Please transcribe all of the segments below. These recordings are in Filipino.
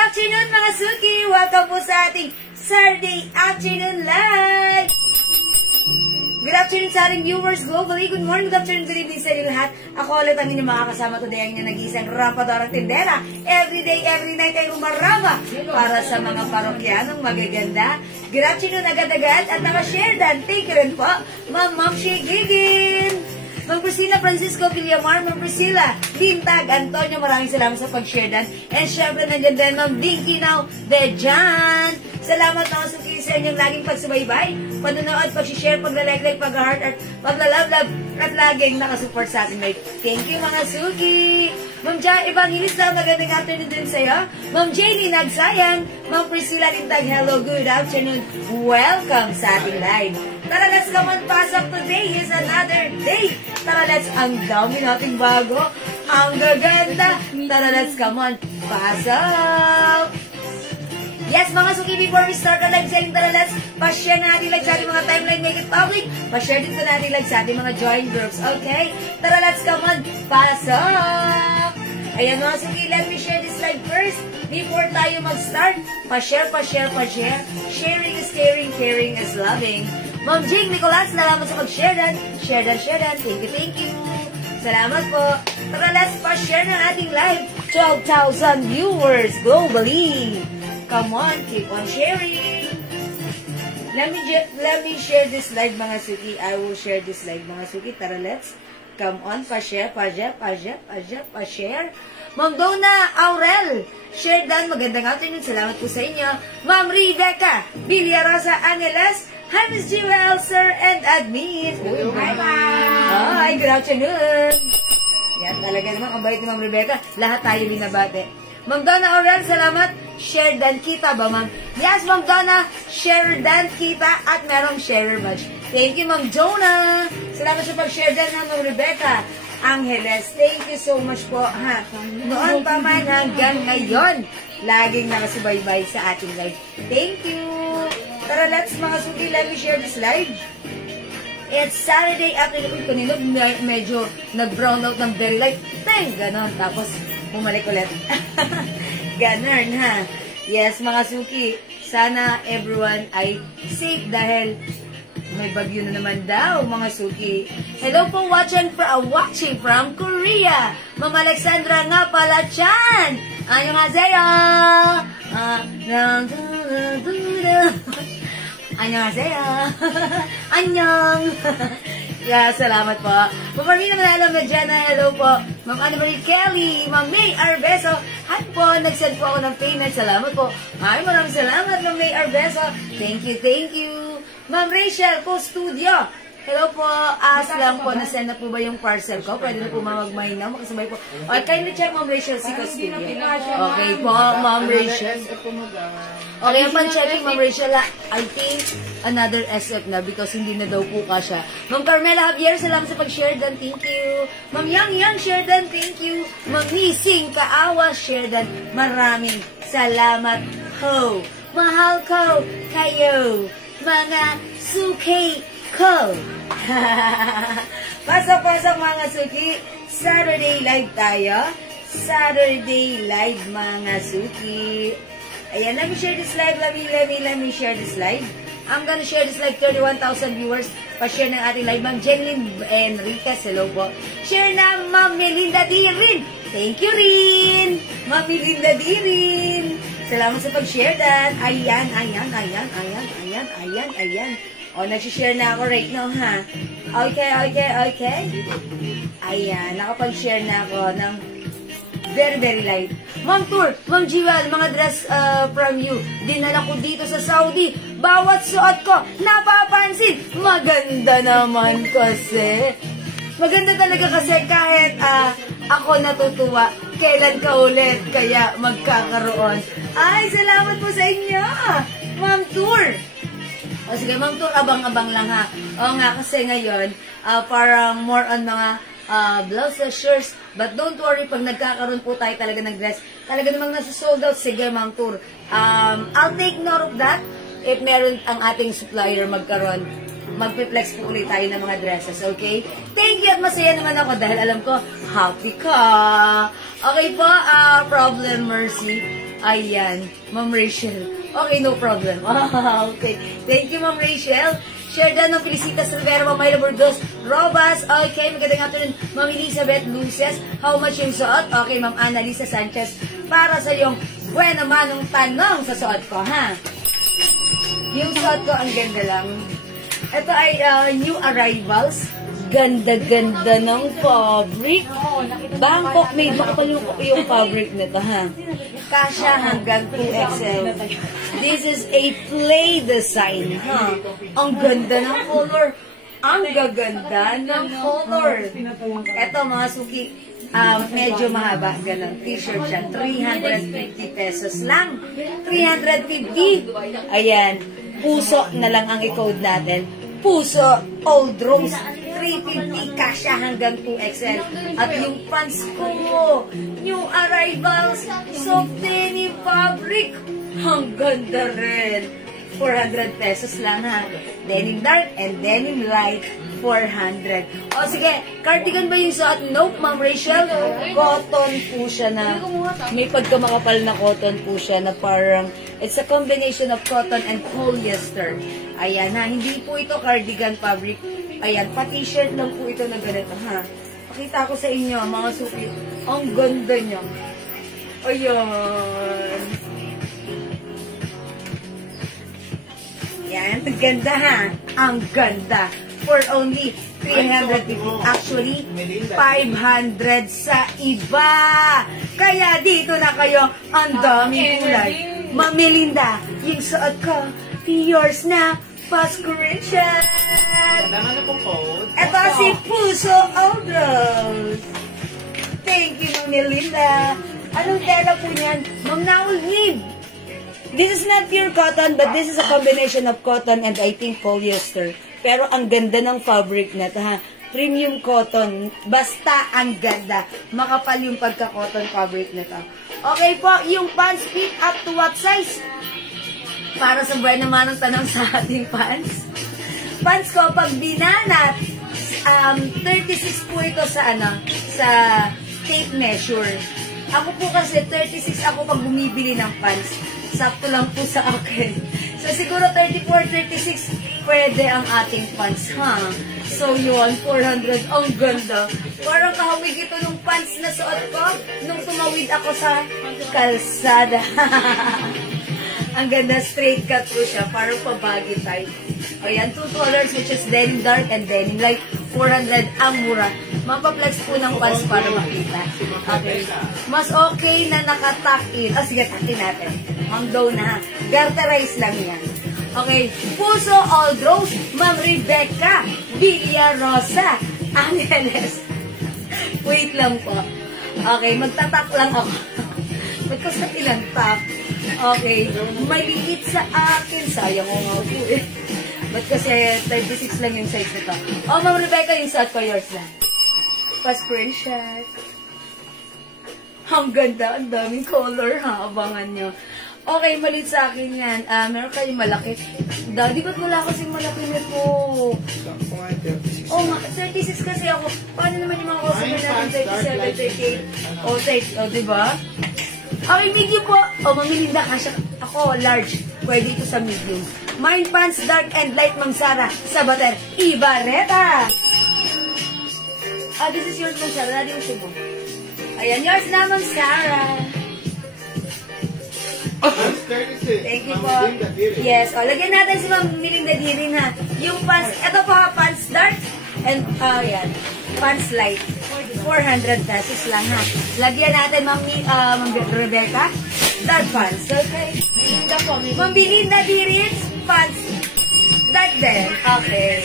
afternoon mga Suki! Welcome po sa ating Saturday afternoon live! Good afternoon sa ating viewers globally. Good morning, good afternoon, good evening sa inyo lahat. Ako ulit ang inyong makakasama today ang inyong nag-iisang rampadorang tindera. Every day, every night ay umarama para sa mga parokyanong magaganda. Good afternoon agad-agad at nakashare dan. Thank you rin po, Ma'am Shea Gigin. Ma'am Priscilla Francisco Villamar, Ma'am Priscilla Bintag Antonio, maraming salamat sa pag-share dan. And syempre nandiyan din Ma'am Dinky Now Dejan. Salamat mga Suki sa inyong laging pagsubaybay, panonood, pag-share, pagla-like, pag-heart, at pagla-love, at laging nakasupport sa ating live. Thank you mga Suki! Ma'am Jai Evangelista, magandang afternoon din sa'yo. Ma'am Janie Nagsayan, Ma'am Priscilla Lintag, hello, good afternoon. Welcome sa ating live. Tara, let's come on, pasok. Today is another day. Tara, let's, ang dami nating bago. Ang gaganda. Tara, let's come on, pasok. Yes, mga Suki, before we start our live selling, tara, let's pa-share na natin like sa ating mga timeline, make it public. Pa-share din po natin like sa ating mga join groups, okay? Tara, let's come on, pasok! Ayan mga Suki, let me share this live first. Before tayo mag-start, pa-share, pa-share, pa-share. Sharing is caring, caring is loving. Ma'am Jing Nicolas, salamat sa pag-share dan. Share dan, share dan. Thank you, thank you. Salamat po. Tara, let's pa-share na ating live. 12,000 viewers globally. Come on, keep on sharing. Let me share this live mga Suki. I will share this live mga Suki. Tara, let's come on, pa-share, pa-share, pa-share, pa-share, pa-share. Ma'am Donna Aurel, share dan. Magandang afternoon. Salamat po sa inyo. Ma'am Rebecca Villarosa Angeles. Hi, Miss Jewel, sir, and admin. Hi, ma'am. Hi, good afternoon. Yan, talaga naman, ang bait ni Ma'am Rebecca. Lahat tayo binabate. Ma'am Donna Aurel, salamat. Share dan kita ba, ma'am? Yes, Ma'am Donna, share dan kita at merong share badge. Thank you, Ma'am Jonah. Salamat sa pag-share dan ng Ma'am Rebecca Angeles. Thank you so much po, ha. Noon pa man hanggang ngayon, laging nakasubaybay sa ating live. Thank you. Tara, let's mga Suki, let me share this live. It's Saturday afternoon. Kanina, medyo nag-brown out ng very light. Teng, ganon. Tapos, bumalik ulit. Ganon, ha? Yes, mga Suki, sana everyone ay safe dahil may bagyo na naman daw, mga Suki. Hello po, watching from Korea. Ma'am Alexandra nga pala chan. Annyeonghaseyo. Annyeonghaseyo. Annyeong. Yeah, salamat po. Ma'am Marina Manalo Mediana, hello po. Ma'am Anna Marie Kelly, Ma'am May Arbeso. Hi po, nag-send po ako ng payment. Salamat po. Ay, maraming salamat, Ma'am May Arbeso. Thank you, thank you. Ma'am Rachel po, studio. Hello po, ask lang po, na-send na po ba yung parcel ko? Pwede na po mamagmay na, makasabay po. Okay, kindly check, Ma'am Rachel, si Studio. Okay po, Ma'am Rachel. Okay, upon checking, Ma'am Rachel, I think another SF na because hindi na daw po kasha. Ma'am Carmela Javier, salamat sa pag-share dan, thank you. Ma'am Yang, share dan, thank you. Ma'am Nising Kaawa, share dan, maraming salamat ho. Mahal ko kayo, mga Suki ko. Pasok-pasok mga Suki. Saturday live tayo. Saturday live mga Suki. Ayan, let me share this live. Let me share this live. I'm gonna share this live. 31,000 viewers. Pa-share ng ating live. Ma'am Jenlyn Enriquez, hello po. Share na Ma'am Melinda Dirin. Thank you rin. Ma'am Melinda Dirin. Salamat sa pag-share dan. Ayan. O, nag-share na ako right now, ha? Okay. Ayan, nakapag-share na ako ng very, very light. Ma'am Tour, Ma'am Jewel, mga dress from you. Dinala ko dito sa Saudi. Bawat suot ko, napapansin. Maganda naman kasi. Maganda talaga kasi kahit ako natutuwa. Kailan ka ulit, kaya magkakaroon. Ay, salamat po sa inyo, Ma'am Tour. O sige, Ma'am Tour, abang-abang lang ha. O nga, kasi ngayon, parang more on mga blouses, shirts. But don't worry, pag nagkakaroon po tayo talaga ng dress, talaga namang nasa sold out. Sige, Ma'am Tour. I'll take note of that. If meron ang ating supplier magkaroon, magpe-flex po ulit tayo ng mga dresses, okay? Thank you at masaya naman ako dahil alam ko, happy ka. Okay po, Problem Mercy. Ayan, Ma'am Rachel. Okay, no problem. Okay. Thank you, Ma'am Rachel. Share dan ng Felicitas Rivera, Ma'am Myla Burgos, Robas. Okay, magandang afternoon, Ma'am Elizabeth Luces. How much yung suot? Okay, Ma'am Annalisa Sanchez. Para sa iyong buena manong tanong sa suot ko, ha? Yung suot ko, ang ganda lang. Ito ay new arrivals. Ganda-ganda ng fabric. Bangkok made. Makapal yung fabric nito, ha? Kasya hanggang 2XL. This is a play design, ha? Ang ganda ng color. Ang gaganda ng color. Ito, mga suki, medyo mahaba. Ganun. T-shirt siya. 350 pesos lang. 350. Ayan. Puso na lang ang i-code natin. Puso, Old Rose. 350, kasya hanggang 2XL. At yung pants ko, new arrivals, soft denim fabric. Ang ganda rin. 400 pesos lang, ha. Denim dark and denim light, 400. O sige, cardigan ba yung suot? Nope, Ma'am Rachel. Cotton po siya na, may pagkamakapal na cotton po siya na parang, it's a combination of cotton and polyester. Ayan, ha. Hindi po ito cardigan fabric. Ayan, pa-t-shirt lang po ito na ganito, ha. Pakita ko sa inyo, mga suki. Ang ganda niya. Ayan. Yan, ang ganda, ha. Ang ganda. For only 350. Actually, 500 sa iba. Kaya dito na kayo, ang daming kulay. Ma'am Melinda, yung suot ko, yours na. Pa-screenshot! Ito si Puso Aldros. Thank you, Ma'am Melinda. Anong tela po niyan? Ma'am Naul Nib. This is not pure cotton, but this is a combination of cotton and I think polyester. Pero ang ganda ng fabric na ito, ha? Premium cotton. Basta ang ganda. Makapal yung pagka-cotton fabric na ito. Okay po, yung pants fit up to what size? Para sa buwan naman ang tanong sa ating pants. Pants ko, pag binanat, 36 po ito sa, sa tape measure. Ako po kasi, 36 ako pag bumibili ng pants. Sakto lang po sa akin. So, siguro 34, 36, pwede ang ating pants, ha? So, yun, 400. Ang ganda. Parang kahawig ito nung pants na suot ko nung tumawid ako sa kalsada. Ang ganda, straight cut po siya, parang pabaggy type. Ayan, two colors which is denim dark and denim light. 400 ang mura. Mapaplex po ng pants para makita. Okay. Mas okay na nakatuck-in. Sige, tuck-in natin. Ang down na. Garterize lang yan. Okay. Puso Aldros, Ma'am Rebecca, Villarosa, Angeles. Wait lang po. Okay, magtatak lang ako. Magkasat ilang tak. Okay, maliit sa akin. Sayang ko nga po eh. Ba't kasi 36 lang yung size nito? Oh, Ma'am Rebecca, yung suot ko, yours lang. Pa-screenshot. Ang ganda, ang daming color, ha? Abangan nyo. Okay, maliit sa akin yan. Meron kayong malaki. Daddy, ba't wala kasing malaki nito? Oh, 36 kasi ako. Paano naman yung mga customer natin? 37, 38. Oh, diba? Okay, medium po. O, mamilinda ka siya. Ako, large. Pwede ito sa medium. Mine pants, dark and light, Ma'am Sara. Sabater, Ibarreta. This is yours, Ma'am Sara. Dali yung subo. Ayan, yours na, Ma'am Sara. Thank you po. Yes, o, lagyan natin si Ma'am Melinda Dirin, ha. Yung pants, ito po, ha, pants dark and, ayan, pants light. 400 pesos lang, ha. Lagyan natin, Ma'am Rebecca, dark pants, okay? Ma'am Melinda Dirin, pants dark din, okay.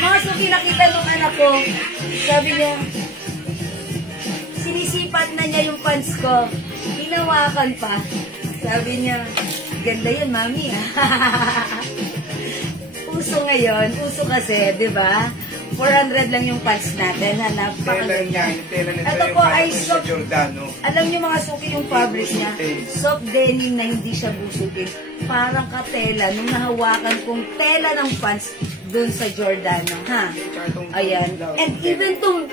Mga suki, nakita nung anak ko, sabi niya, sinisipat na niya yung pants ko, hinawakan pa. Sabi niya, ganda yan, Mami, uso ngayon, uso kasi, di ba? 400 lang yung pants natin, napakaganda. Ito po ay soft, alam niyo mga suki yung fabric niya, soft denim na hindi siya busutin. Parang katela, nung nahawakan kong tela ng pants dun sa Giordano, ha? Ayan. And even tong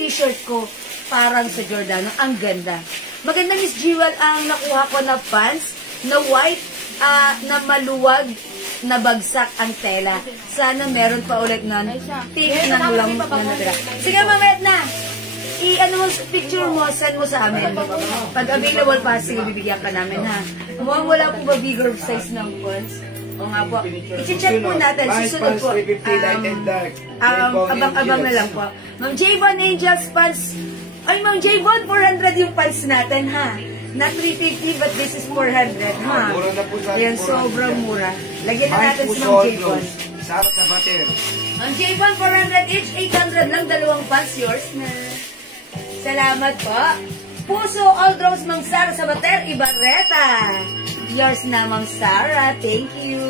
t-shirt ko, parang sa Giordano, ang ganda. Maganda, Miss Jewel, ang nakuha ko na pants na white, na maluwag, na bagsak ang tela. Sana meron pa ulit nun. Pink na lang na natira. Sige, mamaya na. I-ano mo, picture mo, send mo sa amin. Pag available pa, sige, bibigyan ka namin, ha? Wala po ba bigger size ng pants? O nga po. I-check po natin. Susunod po. Abang-abang na lang po. Ma'am Javon Angels pants. Ay, Ma'am Javon, 400 yung pants natin, ha? Not 350, but this is 400, ha? Mura na po sa Yan, sobrang mura. Lagyan na natin si Ma'am Javon. Sa bater. Ma'am Javon, 400 each, 800 lang, dalawang pants, yours na. Salamat po. Puso Aldros, Ma'am Sara Sabater, Ibarreta. Yours na, Ma'am Sara. Thank you.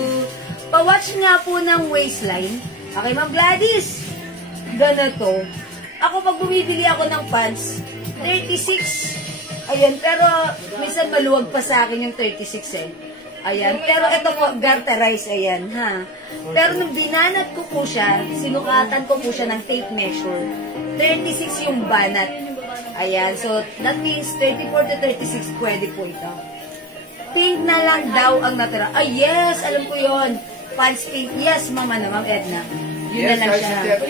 Pa-watch nga po ng waistline. Okay, Ma'am Gladys. Ganito. Ako, pag bumibili ako ng pants, 36. Ayan, pero minsan maluwag pa sa akin yung 36 eh. Ayan, pero ito po, garterize, ayan, ha. Pero nung binanat ko po siya, sinukatan ko po siya ng tape measure. 36 yung banat. Ayan, so that means 24 to 36 pwede po ito. Pink na lang daw ang natira. Ay, yes, alam ko yon. Pants pink. Yes, mama na, Ma'am Edna. Yun na lang siya.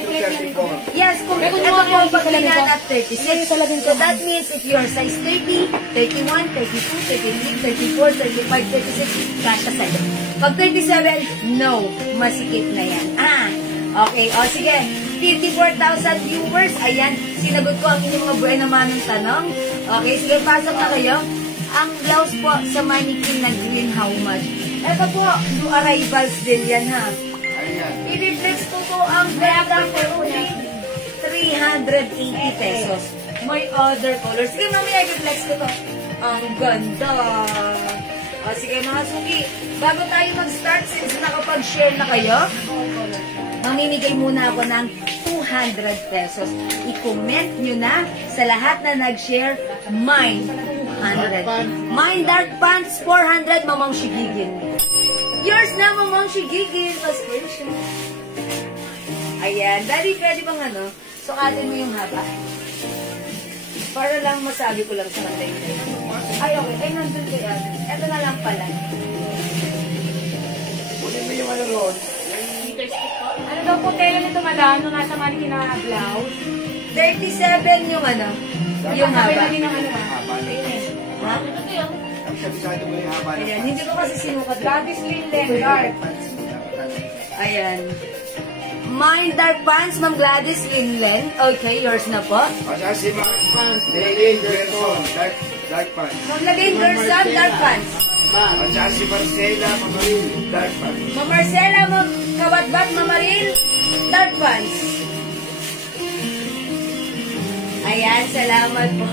Yes, kung ito po pag binanat 36. So that means if you're size 30, 31, 32, 33, 34, 35, 36, kasha sa'yo. Pag 37, no, masikip na yan. Okay, o sige. 54,000 viewers. Ayan, sinagot ko ang inyong mga buhay naman ng tanong. Okay, sige, pasok na kayo. Ang blouse po sa mannequin na green, how much? Ito po, new arrivals din yan, ha? I-reflex ko po ang benta for only 380 pesos. May other colors. Sige, mamaya i-reflex ko to. Ang ganda. O, sige, mga suki. Bago tayo mag-start, since nakapag-share na kayo, mamimigay muna ako ng 200 pesos. I-comment nyo na sa lahat na nag-share, mine, 200. Mine dark pants, 400, Mamang Shigigin. Yours na, Mamang Shigigin. Screenshot. Ayan. Daddy, pwede bang sukatin mo yung haba? Para lang masabi ko lang sa kanday. Ay, okay. Ay, nandun kaya. Ito na lang pala. Kunin mo yung ron. Ano daw po tela nito, madam, nung nasa mannequin na blouse? 37 yung yung haba. Sabi ng Haba na. Ha? Ang sabisado mo yung haba na. Ayan, hindi ko kasi sinukat. Gladys Linden, dark. Ayan. Mine dark pants, Ma'am Gladys Linlen. Okay, yours na po. At si Mark Pants, Daily Gerson, dark pants. Ma'am Lagay Gerson, dark pants. At si Marcela Mamaril, dark pants. Ma'am Marcela, Ma'am Kabatbat, Mamaril, dark pants. Ayan, salamat po.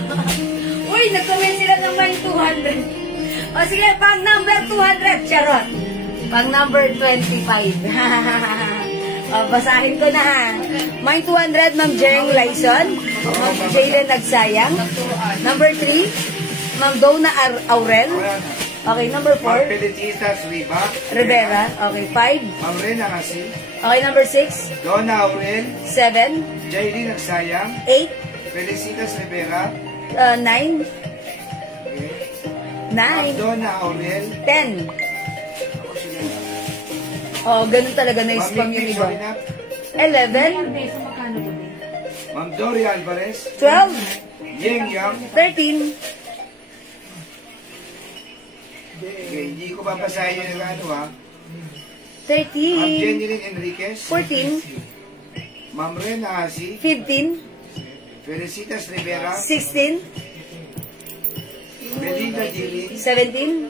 Uy, nag-comment sila ng mine 200. O sige, pang number 200, charot. Pang number 25. Basahin ko na, ha. Mine 200, Ma'am Jering Lyson. Ma'am Jaylen Nagsayang. Number 3, Ma'am Donna Aurel. Okay, number 4, Felicitas Rivera. Okay, 5. Ma'am Rena Kasi, Okay, number 6, Donna Aurel, 7, Jaylin Nagsayang, 8, Felicitas Rivera, 9, Ma'am 9, Donna Aurel, 10. Oh, ganun talaga na Ma'am spam yung Nick iba. Solinap, 11, Peso, magkano po? Ma'am Dory Alvarez, 12, Yeng Yang. 13, Okay, hindi ko babasahin yung Ma'am 13, Jenilyn Enriquez, 14, Ma'am Rena Asi, 15, Felicitas Rivera, 16, Belinda Dilin, 17,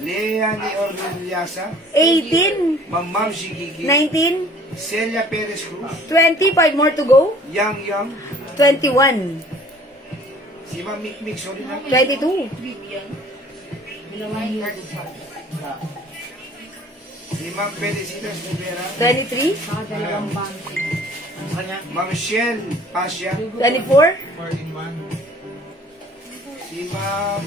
Lea ni Orliliasa, 18, Ma'am Shigigi, 19, Celia Perez Cruz, 20, 5 more to go, Yang Yang, 21, si Ma'am Mikmik Solinap, 22, si Ma'am Felicitas Rivera, 23, Ma'am Shell Pasha, 24, si Ma'am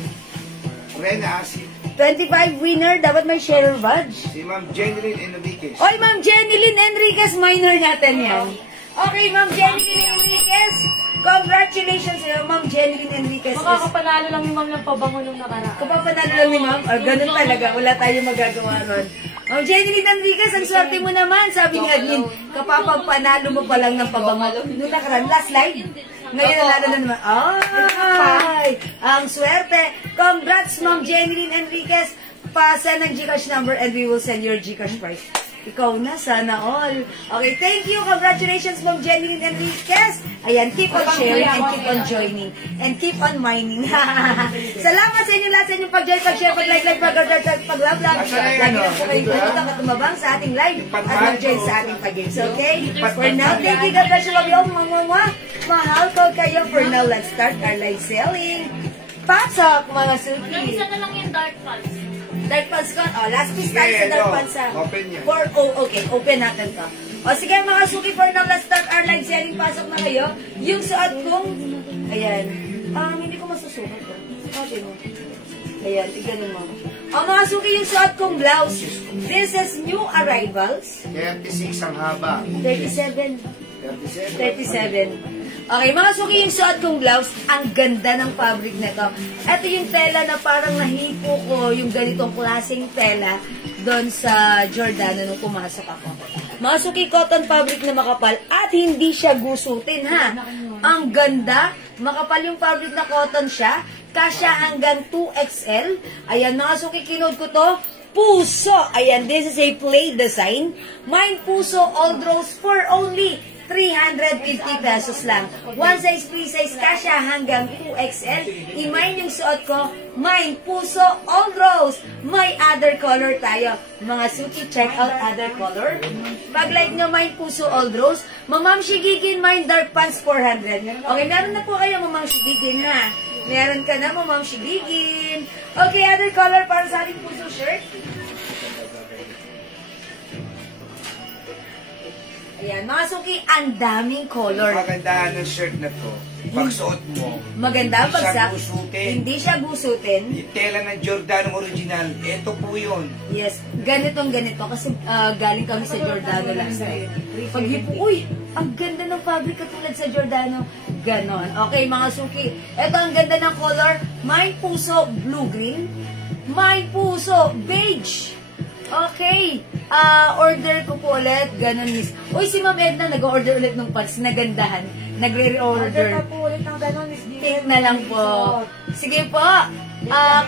Rena Asi, 25 winner, dapat may share badge. si Ma'am Jenilyn Enriquez, Oy, Ma'am Jenilyn Enriquez, minor natin yan. Okay, Ma'am Jenilyn Enriquez, Congratulations sa'yo, Ma'am Jeneline Enriquez. Makakapanalo lang ni Ma'am ng pabango nung nakaraan. Kapapanalo lang ni Ma'am. Ganun talaga. Wala tayong magagawa ron. Ma'am Jeneline Enriquez, ang swerte mo naman. Sabi ni Admin, kapapagpanalo mo pa lang ng pabango. Nung nakaraan, last live. Ngayon nanalo na naman. Ay! Ang swerte. Congrats, Ma'am Jeneline Enriquez. Pasa ng Gcash number and we will send your Gcash prize. Ikaw na, sana all. Okay, thank you. Congratulations, Ma'am Jeneline Enriquez. Ayan, keep on sharing and keep on joining. And keep on mining. Salamat sa inyo lahat sa inyong pag-join, pag-share, pag-like, pag-love. Lagi na po kayong pumunta at tumabang sa ating live at mag-join sa ating pag-games. Okay? For now, thank you. God bless you. Love you all. Mahal ko kayo. For now, let's start our live selling. Pasok, mga suki. Isa na lang yung dark pulse. Dark pants ko. Oh, last piece tayo sa dark pants. Open yan. Okay, open natin to. O, sige mga suki, for now, let's start our live selling. Pasok na kayo. Yung suot kong, ayan. Hindi ko masusukat to. Okay mo. Ayan, tignan mo. O, mga suki, yung suot kong blouse. This is new arrivals. 36 ang haba. 37. 37. Okay, mga suki, yung suot kong blouse, ang ganda ng fabric nito. Ito yung tela na parang nahipo ko yung ganitong klaseng tela doon sa Giordano nung pumasok ako. Mga suki, cotton fabric na makapal at hindi siya gusutin, ha? Ang ganda, makapal yung fabric na cotton siya, kasya hanggang 2XL. Ayan, mga suki, kinood ko to. Puso! Ayan, this is a play design. Mine Puso Old Rose for only 350 pesos lang. One size, free size, kasya hanggang 2XL. I-mine yung suot ko. Mine Puso Old Rose. May other color tayo. Mga suki, check out other color. Pag-like nyo, Mine Puso Old Rose. Mamam Shigigin, Mine Dark Pants 400. Okay, meron na po kayo, Mamam Shigigin, ha? Meron ka na, Mamam Shigigin. Okay, other color para sa ating Puso shirt. Ayan, mga suki, ang daming color. Magandahan ng shirt na to. Pagsuot mo. Maganda ang Hindi siya bagsak. gusutin. Hindi siya gusutin. Yung tela ng Giordano original, ito po yun. Yes, ganito kasi galing kami sa Giordano last night. Pag uy, ang ganda ng fabric katulad sa Giordano. Ganon. Okay, mga suki. Ito ang ganda ng color. Mine Puso blue-green. Mine Puso beige. Okay. Order ko po ulit. Ganon, miss. Uy, si Ma'am Edna nag-order ulit ng pants. Nagandahan. Nagre-reorder. Order pa po ulit ng gano'n, Miss Dina. Take na lang po. Sige po.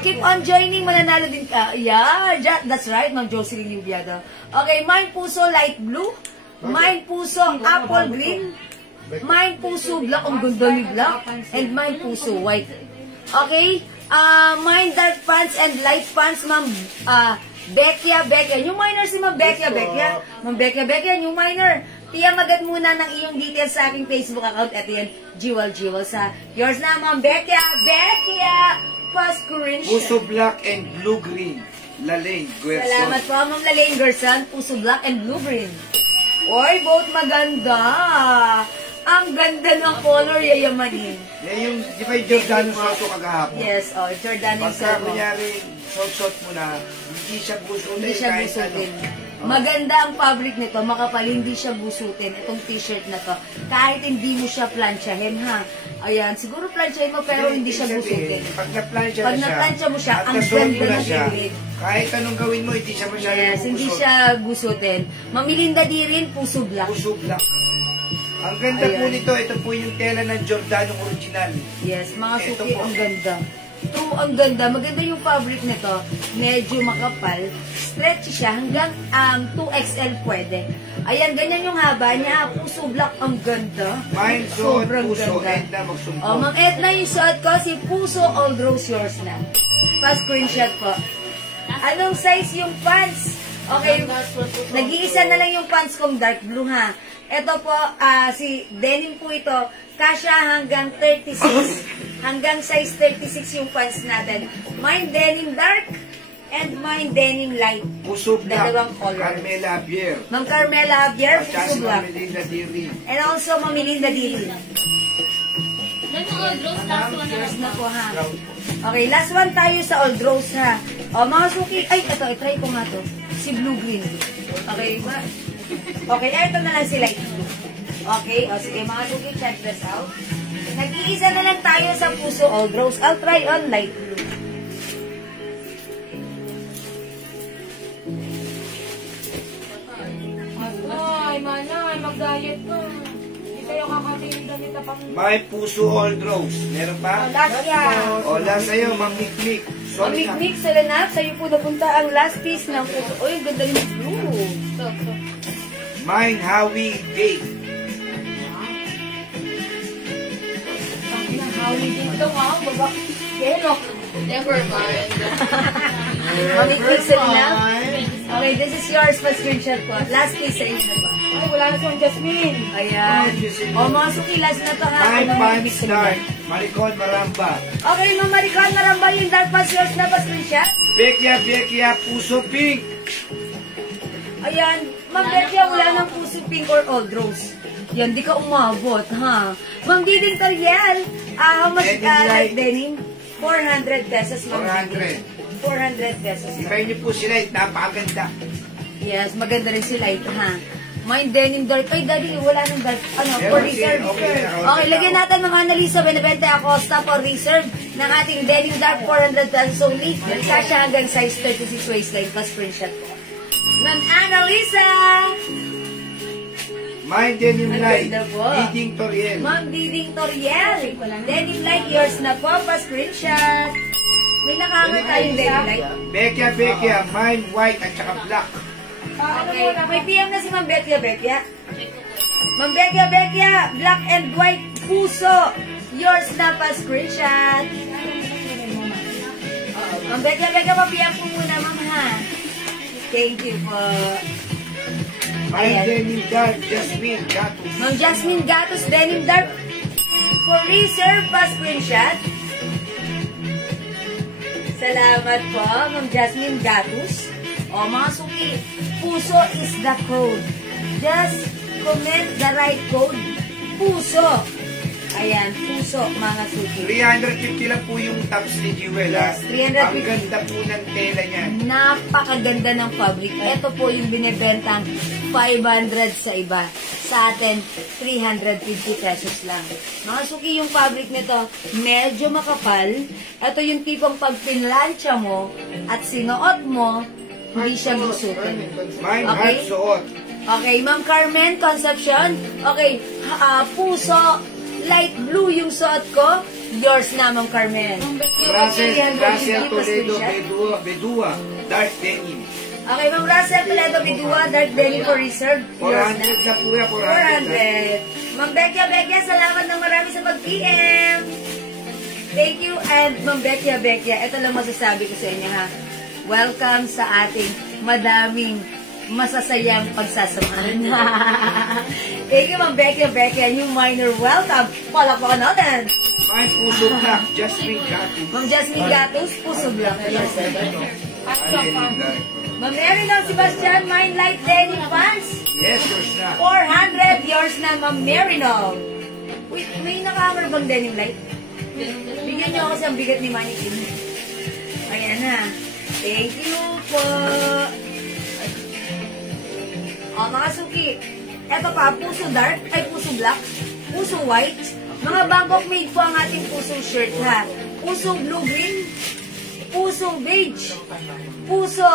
Keep on joining. Mananalo din ka. Yeah, that's right, Ma'am Jocelyn Yubiado. Okay, Mine Puso light blue. Mine Puso apple green. Mine Puso black. Ang ganda ni black. And Mine Puso white. Okay. Mine dark pants and light pants, Ma'am Beckia. Yung minor si Ma'am Beckia. Ma'am Beckia, yung minor. Tiyang agad muna ng iyong details sa aking Facebook account. Ito yan, Jewel sa yours na, Ma'am Beckia. Pa-screenshot. Puso black and blue-green. Lalane, Guerson. Salamat po, Ma'am Lalane Gerson. Puso black and blue-green. Oy, both maganda. Ang ganda ng color, yayamanin. Yung, di ba yung Giordano suot ko kagahapon? Yes, Giordano yung Pagka suot mo. kunyari, suot mo na, hindi siya gusutin. Hindi siya kahit gusutin. ano. Maganda ang fabric nito, makapal, hindi siya gusutin. Itong t-shirt na to. Kahit hindi mo siya plansyahin, ha? Ayan, siguro plansyahin mo, pero hindi siya gusutin. Pag na-plansya Pag na-plansya mo siya, at ang nasuot mo ganda na ng siya, gilid. kahit anong gawin mo, hindi siya masyadong Yes, hindi gugusot. siya gusutin. Mamilinda di rin, puso black. Puso black. Ang ganda po Ayan. nito, ito po yung tela ng Giordano original. Yes, mga Ito suki, po. ang ganda. True, ang ganda. Maganda yung fabric nito. Medyo makapal. Stretchy siya. Hanggang 2XL pwede. Ayan, ganyan yung haba niya. Puso black, ang ganda. Mine suot, Sobrang puso, ganda. Edna magsumpong. Oh, Ma'am Edna, yung suot ko, si Puso Old Rose, yours na. Pa-screenshot po. Anong size yung pants? Okay, nag-iisa na lang yung pants kong dark blue, ha. Ito po, si denim po ito, kasya hanggang 36. Hanggang size 36 yung pants natin. Mine denim dark and mine denim light. Puso black. Dalawang color. Carmela Javier. Ma'am Carmela Javier, At saka Puso si black. Melinda Diri. And also, Mamilinda Dili. Yan yung old rose, last one na Yours lang. na po, ha. Okay, last one tayo sa Old Rose, ha. O, mga suki, ay, ito, try ko nga to. Si Blue Green. Okay, ba? Okay, ito na lang si Light Blue. Okay, o sige mga suki, check this out. Nag-iisa na lang tayo sa puso all rose. I'll try on light blue. Ay, manay, mag-diet ka. Hindi tayo kakatingin damit na pang... May puso all rose. Meron pa? Last yan. O, last sa'yo, mamikmik. Sorry na. Mamikmik sa lanap, sa'yo po napunta ang last piece ng puso. Uy, ang ganda yung blue. Mine, Howie, Gate. Hawi din ito, ha? Baba. Pero, Never mind. Mamikmik sa lanap. Okay, this is yours pa screenshot ko. Last piece sa inyo na ba? ay, wala na si Jasmine. Ayan. O, mga suki, last na to ha. Mine, Ano, Pan mix na Start. Maricon, Maramba. Okay, Ma'am Maricon, maramba yung dark pass yours na ba screenshot? Bekia, Puso Pink. Ayan, Ma'am Bekia, wala nang puso pink or old rose. Yan, di ka umabot, ha? Ma'am Diding Toriel, how much Denim light. denim? 400 pesos, Ma'am 400. 400 pesos. Ibay niyo po sila, napakaganda. Yes, maganda rin si Light, ha? May denim dark. Ay, daddy, wala nang dark. Ano, Meron for kasi, reserve. okay, Okay, lagyan natin mga Annalisa Benavente Acosta for reserve ng ating denim dark 400 pesos only. Kasya hanggang size 36 waistline plus screenshot po. Ma'am Annalisa! Mine, Denim Ang Light. ganda po. Diding Toriel. Ma'am Diding Toriel. Denim light yours na po pa screenshot. May nakakamit tayong denim light. Bekia, Mine, White, at saka Black. Ano Okay, muna, may PM na si Ma'am Bekia. Ma'am Bekia, black and white puso. Yours na pa screenshot. Ma'am Bekia, pa-PM po muna, ma'am ha. Thank you po. Mine, Ayan. Denim Dark, Jasmine, Gatus. Ma'am Jasmine Gatos, denim dark. For reserve pa screenshot. Salamat po, Ma'am Jasmine Gatos. O mga suki, puso is the code. Just comment the right code. Puso. Ayan, puso, mga suki. 350 lang po yung tops ni Jewel, ha? Yes, 350. Ang ganda po ng tela niyan. Napakaganda ng fabric. Ito po yung binibentang 500 sa iba. Sa atin, 350 pesos lang. Mga suki, yung fabric nito, medyo makapal. Ito yung tipong pag pinlansya mo at sinuot mo, hindi siya gusutin. Mine, Okay. Heart Suot. Okay, Ma'am Carmen Concepcion. Okay, puso, light blue yung suot ko. Yours na, Ma'am Carmen. Russell 350 Toledo, screenshot. Bedua, Dark Denim. Okay, Ma'am Russell Toledo Bidua, dark denim for reserve. Yours na. 400 na po yan, 400. 400. Ma'am Bekia, salamat ng marami sa mag-PM. Thank you. And Ma'am Bekia, ito lang masasabi ko sa inyo ha. Welcome sa ating madaming masasayang pagsasamahan. Thank you, Ma'am Bekia. New minor, welcome. Palakpakan natin. Mine, Puso Black, Jasmine Gatus. Ma'am Jasmine Gatos, puso black. Yes, Denim Dark. Ma'am Merino Sebastian, mine light denim pants. Yes, yours na. 400, yours na, Ma'am Merino. Wait, may nakahammer bang denim light? Bigyan niyo ako kasi ang bigat ni Mannequin. Ayan na. Thank you po. O, mga suki. Eto pa, puso dark, ay puso black, puso white. Mga Bangkok made po ang ating puso shirt ha. Puso blue-green, puso beige, puso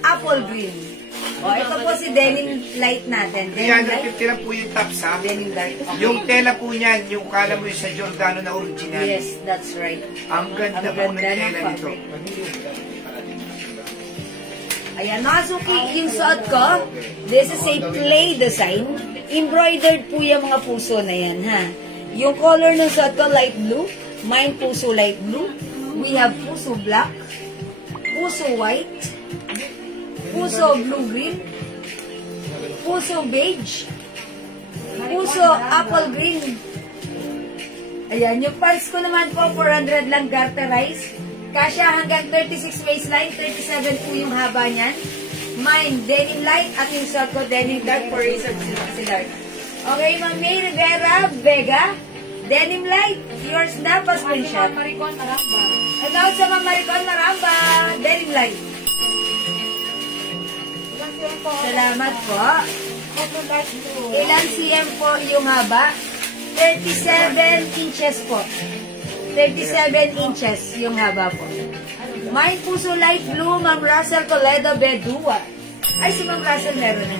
apple green. O, ito po si denim light natin. Denim light, 350 lang po yung tops, ha? denim light. Okay. Yung tela po niyan, yung kala mo yung sa Giordano na original. Yes, that's right. Ang ganda Ang po ng ganda ng tela nito. fabric. Ayan, mga suki, yung suot ko, this is a play design. Embroidered po yung mga puso na yan, ha? Yung color ng suot ko, light blue. Mine, puso light blue. We have puso black, puso white, puso blue-green, puso beige, puso apple green. Ayan, yung pants ko naman po, 400 lang garterize. Kasya hanggang 36 waistline, 37 po yung haba niyan. Mine, denim light, at yung suot ko, denim dark for razor sila. Okay, Ma'am May Rivera, Vega, denim light, yours na, pa screenshot. Maricon, Maramba. Ano sa Ma'am Maricon Maramba, denim light. Salamat po. Ilang cm po yung haba? 37 inches po. 37 inches yung haba po. Mine Puso Light Blue, Ma'am Russell Toledo Bedua. Ay, si Ma'am Russell meron na.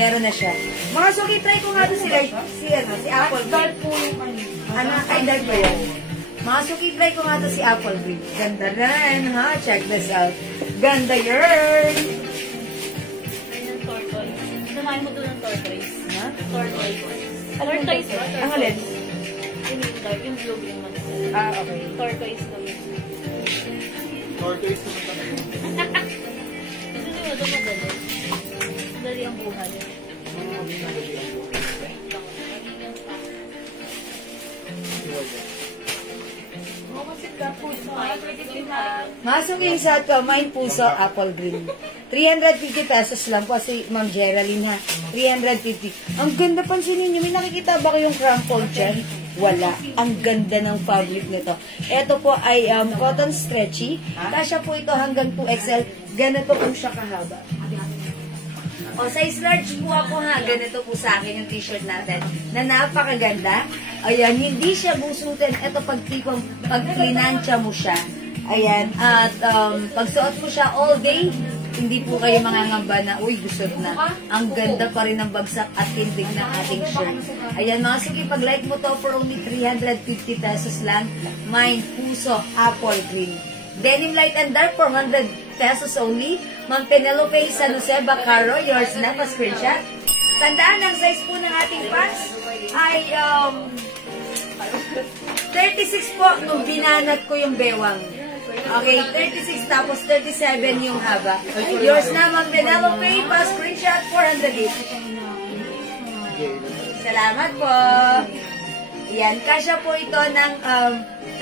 Meron na siya. Mga suki, try ko nga ito si Apple. Dark po yung Ay, dark ba yan? Mga suki, try ko nga ito si Apple Green. Ganda rin, ha? Check this out. Ganda yun! Samahin mo doon ng tortoise. Ha? Tortoise. Tortoise ba? Ang alin? Yung dark, yung blue green man. Okay. Tortoise na yun. Tortoise naman talaga. Kasi di mo doon madali. Madali ang buhay. Masok yung sa ko, Mine Puso, Apple Green. 350 pesos lang po si Ma'am Geraldine, ha. 350. Ang ganda, pansinin nyo. May nakikita ba kayong crumpled dyan? Wala. Ang ganda ng fabric nito. Ito po ay cotton stretchy. Kasya po ito hanggang 2XL. Ganito po siya kahaba. O, size large po ako, ha. Ganito po sa akin yung t-shirt natin. Na napakaganda. Ayan, hindi siya busutin. Ito pag klinansya mo siya. Ayan, at pag suot mo siya all day, hindi po kayo mangangamba na, uy, gusot na. Ang ganda pa rin ng bagsak at tindig ng ating shirt. Ayan, mga suki, pag like mo to for only 350 pesos lang, Mine Puso, Apple Green. Denim Light and Dark, 400 pesos only. Ma'am Penelope San Jose Bacaro, yours na, pa-screenshot. Tandaan, ang size po ng ating pants ay 36 po nung binanat ko yung bewang. Okay, 36 tapos 37 yung haba. Yours na, Ma'am Penelope, pa-screenshot, 408. Salamat po. Yan, kasya po ito ng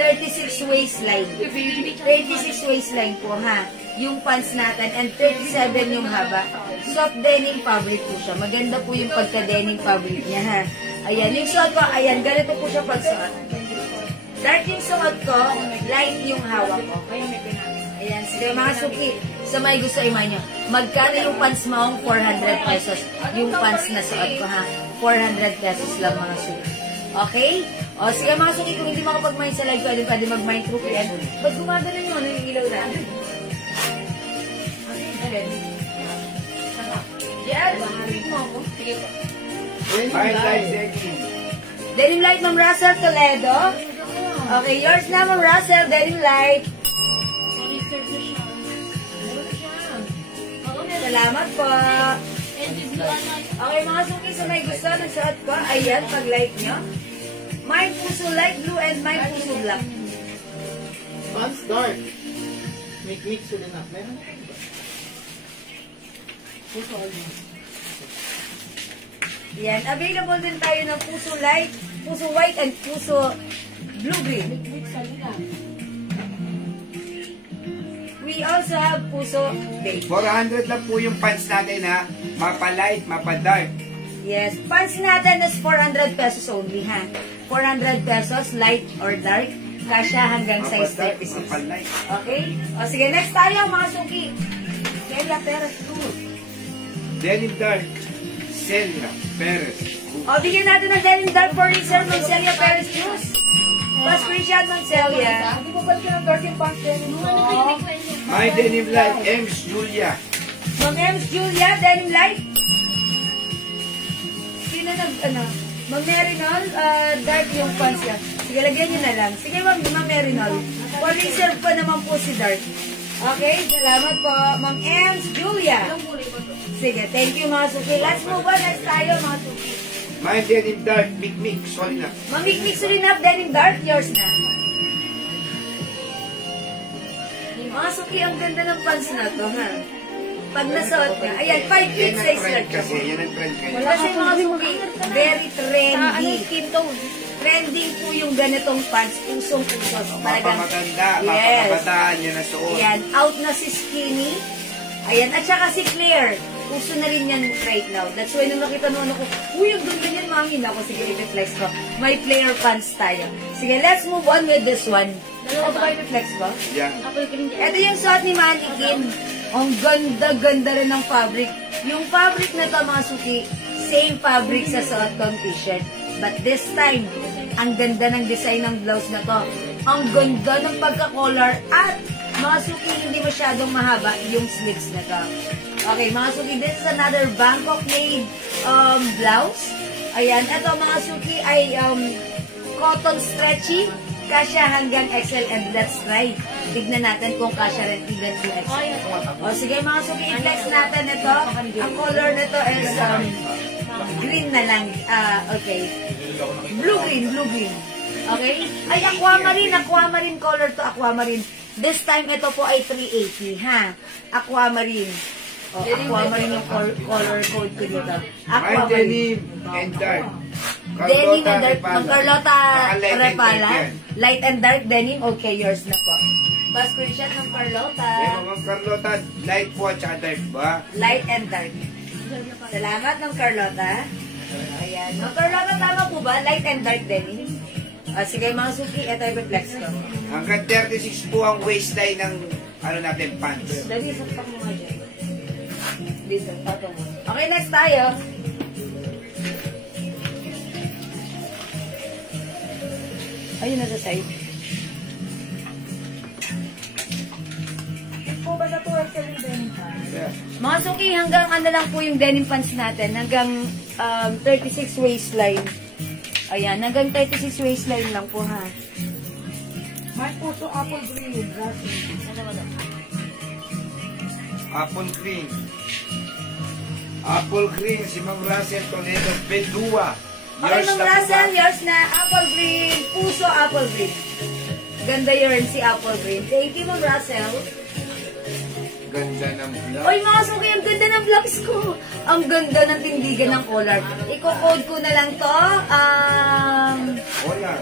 36 waistline. 36 waistline po, ha. Yung pants natin, and 37 yung haba. Soft denim fabric po siya. Maganda po yung pagka-denim fabric niya, ha. Ayan, yung suot ko, ayan, ganito po siya pag-suot. Dark yung suot ko, light yung hawak ko. Ayan, sige mga suki, sa may gusto iman nyo, magkano yung pants mo? 400 pesos. Yung pants na suot ko, ha. 400 pesos lang mga suki. Okay? O, sige mga suki, kung hindi makapag-mind sa live, pwede mag-mind through yan. Ba't gumagano nyo? Ano yung ilaw natin? Yes, maharin mo ako. Sige po. Denim Light, Ma'am Russell Toledo. Okay, yours na, Ma'am Russell, Denim Light. Salamat po. Okay, mga suki, sa may gusto, nagsuot ko, ayan, pag-like nyo. Mine Puso Light Blue and Mine Puso Black. Pants dark. Mix ulit na. Meron na. Yan, available din tayo ng Puso Light, Puso White, and Puso Blue-Green. We also have Puso Beige. 400 lang po yung pants natin, ha. Mapa-light, mapa-dark. Yes, pants natin is 400 pesos only, ha. 400 pesos, light or dark. Kasya hanggang size 36. Mapa-light. Okay? O sige, next tayo, mga suki. Celia Perez Cruz. Denim dark. Celia Perez. O, bigyan natin ng denim dark for reserve ng Celia Perez Cruz. Pa-screenshot ng Celia. Hindi mo pala ng dark yung pants denim mo. My denim light, Ems Julia. Ma'am Ems Julia, denim light. Sino Ma'am Merinol, dark yung pants niya. Sige, lagyan nyo na lang. Sige, Ma'am Merinol. For reserve pa naman po si dark. Okay, salamat po. Ma'am Ems Julia. Sige, thank you mga suki. Let's move on. Next tayo mga suki. My denim dark, mix, sorry na. Mamik-mix rin up, denim dark, yours na. Mga suki, ang ganda ng pants na to, ha? Pag nasuot ka, ayan, 5 feet Yan ang size trend large kasi, ako. yan ang trend kayo. Kasi mga suki, very trendy. Trending po yung ganitong pants, pusong-puso. Mapamaganda, yes. mapamabataan, yan ang suot. Ayan, out na si Skinny. Ayan, at saka si Claire. Uso na rin yan right now. That's why nung nakita noon ako, uy, ang ganda niyan, mami. Ako, sige, i-reflex ko. May Claire pants tayo. Sige, let's move on with this one. Ano ba i-reflex ko? Yan. Ito yung suot ni Mannequin. Ang ganda-ganda rin ng fabric. Yung fabric na to, mga suki, Same fabric sa suot kong t-shirt. But this time, ang ganda ng design ng blouse na to. Ang ganda ng pagka-collar at mga suki, hindi masyadong mahaba yung sleeves na to. Okay, mga suki, this is another Bangkok made blouse. Ayan, ito mga suki ay cotton stretchy. Kasya hanggang XL and let's try. Tignan natin kung kasya rin even to XL. O sige mga suki, i-flex natin ito. Ang color nito is green na lang. Okay. Blue-green. Okay? Ay, aquamarine color to, aquamarine. This time, ito po ay 380, ha? Aquamarine. O, aquamarine yung color code ko dito. May denim and dark. Denim and dark. Repala. Carlota Light and Repala. dark yan. Light and dark denim. Okay, yours na po. Pa-screenshot ng Carlota. Mga Carlota, light po at dark ba? Light and dark. Salamat ng Carlota. Ayan. Ng Carlota, tama po ba? Light and dark denim. Sige mga suki, ito yung reflex ko. Hanggang 36 po ang waistline ng natin pants. Dali, saktak mo nga dyan. Dito, tato mo. Okay, next tayo. Ayun na sa side. Po ba sa tuwag ka yung denim pants? Yeah. Mga suki, hanggang ano lang po yung denim pants natin. Hanggang 36 waistline. Ayan, hanggang 36 waistline lang po ha. May puso apple green with grass. Apple green. Apple green, si Mang Russell Toledo, Bedua. Okay, Mang Russell, yours na. Apple green, puso apple green. Ganda yun si apple green. Thank you, Mang Russell. Ganda ng blouse. Oy, mga suki, ang ganda ng blouse ko. Ang ganda ng tindigan ng collar. Iko-code ko na lang to. Wala.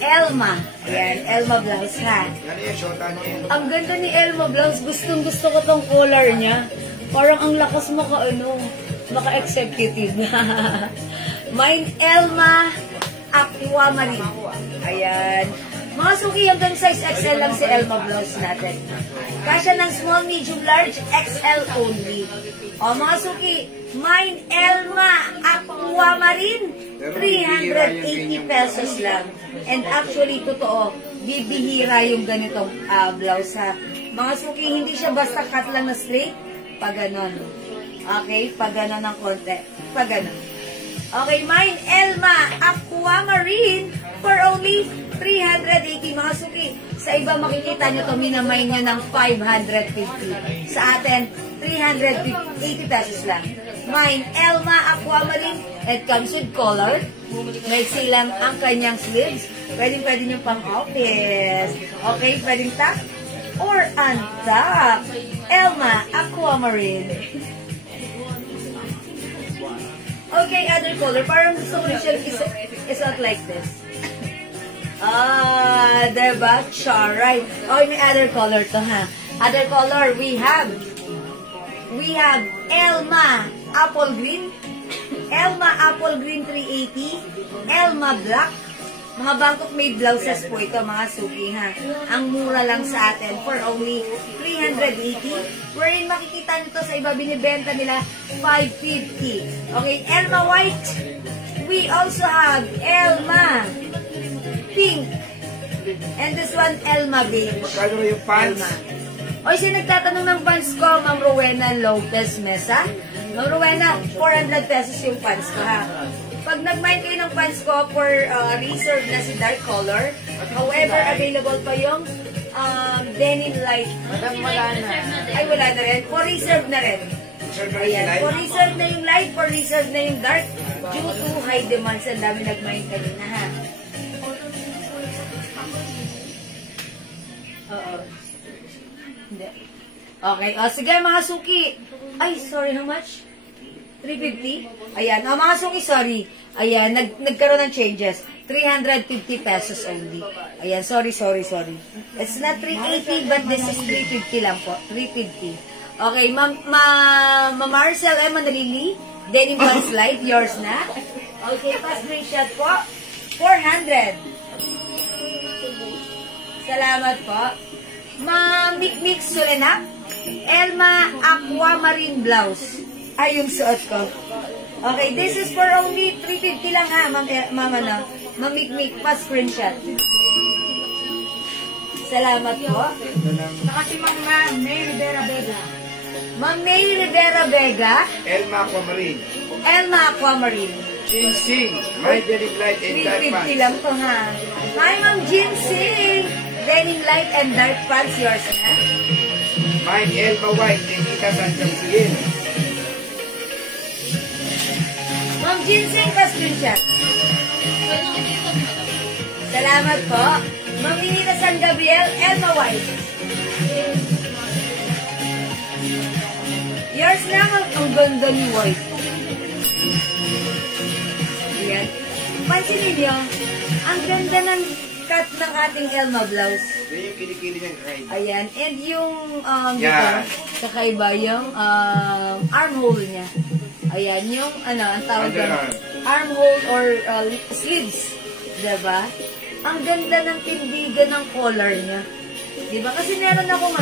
Elma. Ayan, Elma blouse ha. Yan yung shota niya. Ang ganda ni Elma blouse. Gustong gusto ko tong collar niya. Parang ang lakas maka-executive. Mine Elma Aquamarine. Ayan. Mga suki, hanggang size XL lang si Elma blouse natin. Kasya ng small, medium, large, XL only. O mga suki, mine Elma Aquamarine, 380 pesos lang. And actually, totoo, bibihira yung ganitong blouse ha. Mga suki, hindi siya basta cut lang na straight, pag ganon. Okay, pag ganon ng konti. Pag ganon. Okay, mine Elma Aquamarine for only 380 mga suki. Sa iba makikita nyo ito, minamay nyo ng 550. Sa atin, 380 pesos lang. Mine, Elma Aquamarine. It comes with collar. May silang ang kanyang sleeves. Pwede nyo pang office. Okay, pwedeng top or on top. Elma Aquamarine. Okay, other color. Parang gusto ko rin siya isuot like this. Diba? Charay. Oh, may other color to, ha? Other color, we have Elma Apple Green, Elma Apple Green 380, Elma Black. Mga Bangkok made blouses po ito, mga suki, ha? Ang mura lang sa atin for only 380. Wherein makikita nito sa iba, binibenta nila 550. Okay, Elma White. We also have Elma Pink. And this one, Elma Beige. Magkano yung pants? O, siya nagtatanong ng pants ko, Ma'am Rowena Lopez Mesa. Ma'am Rowena, 400 pesos yung pants ko, ha? Pag nag-mind kayo ng pants ko for reserve na si dark color, however, available pa yung denim light. Wala na. Ay, wala na rin. For reserve na rin. Ayan. For reserve na yung light, for reserve na yung dark. Due to high demands, ang dami nag-mind kanina, ha? Oo. Hindi. Okay. O, sige, mga suki. Ay, sorry, how much? 350? Ayan. O, mga suki, sorry. Ayan, nagkaroon ng changes. 350 pesos only. Ayan, sorry. It's not 380, but this is 350 lang po. 350. Okay, Ma Marcel M. Manalili, denim pants light, yours na. Okay, pa-screenshot po. 400. Salamat po. Mix Sulenak, Elma Aquamarine blouse. Ay, yung suot ko. Okay, this is for only 350 lang ha, ma'am, mamikmik pa screenshot. Salamat po. Saka si Ma'am May Rivera Vega. Ma'am May Rivera Vega, Elma Aquamarine. Elma Aquamarine. Ginseng. My Denim Light and Dark 350 Pants. lang to ha. Hi, Ma'am Ginseng. Denim light and dark pants, yours na. Mine Elma White and Ita San Gabriel. Ma'am Ginseng, pa-screenshot. Salamat po. Ma'am Ninita San Gabriel, Elma White. Yours na, Ma'am. Ang ganda ni White. Ayan. Pansinin nyo, ang ganda ng cut ng ating Elma blouse. Yan yung kilikili ng ride. Ayan. And yung, Yan. dito, kakaiba yung armhole niya. Ayan, yung, ang tawag doon, Underarm. armhole or sleeves. Diba? Ang ganda ng tindigan ng collar niya. Diba? Kasi meron akong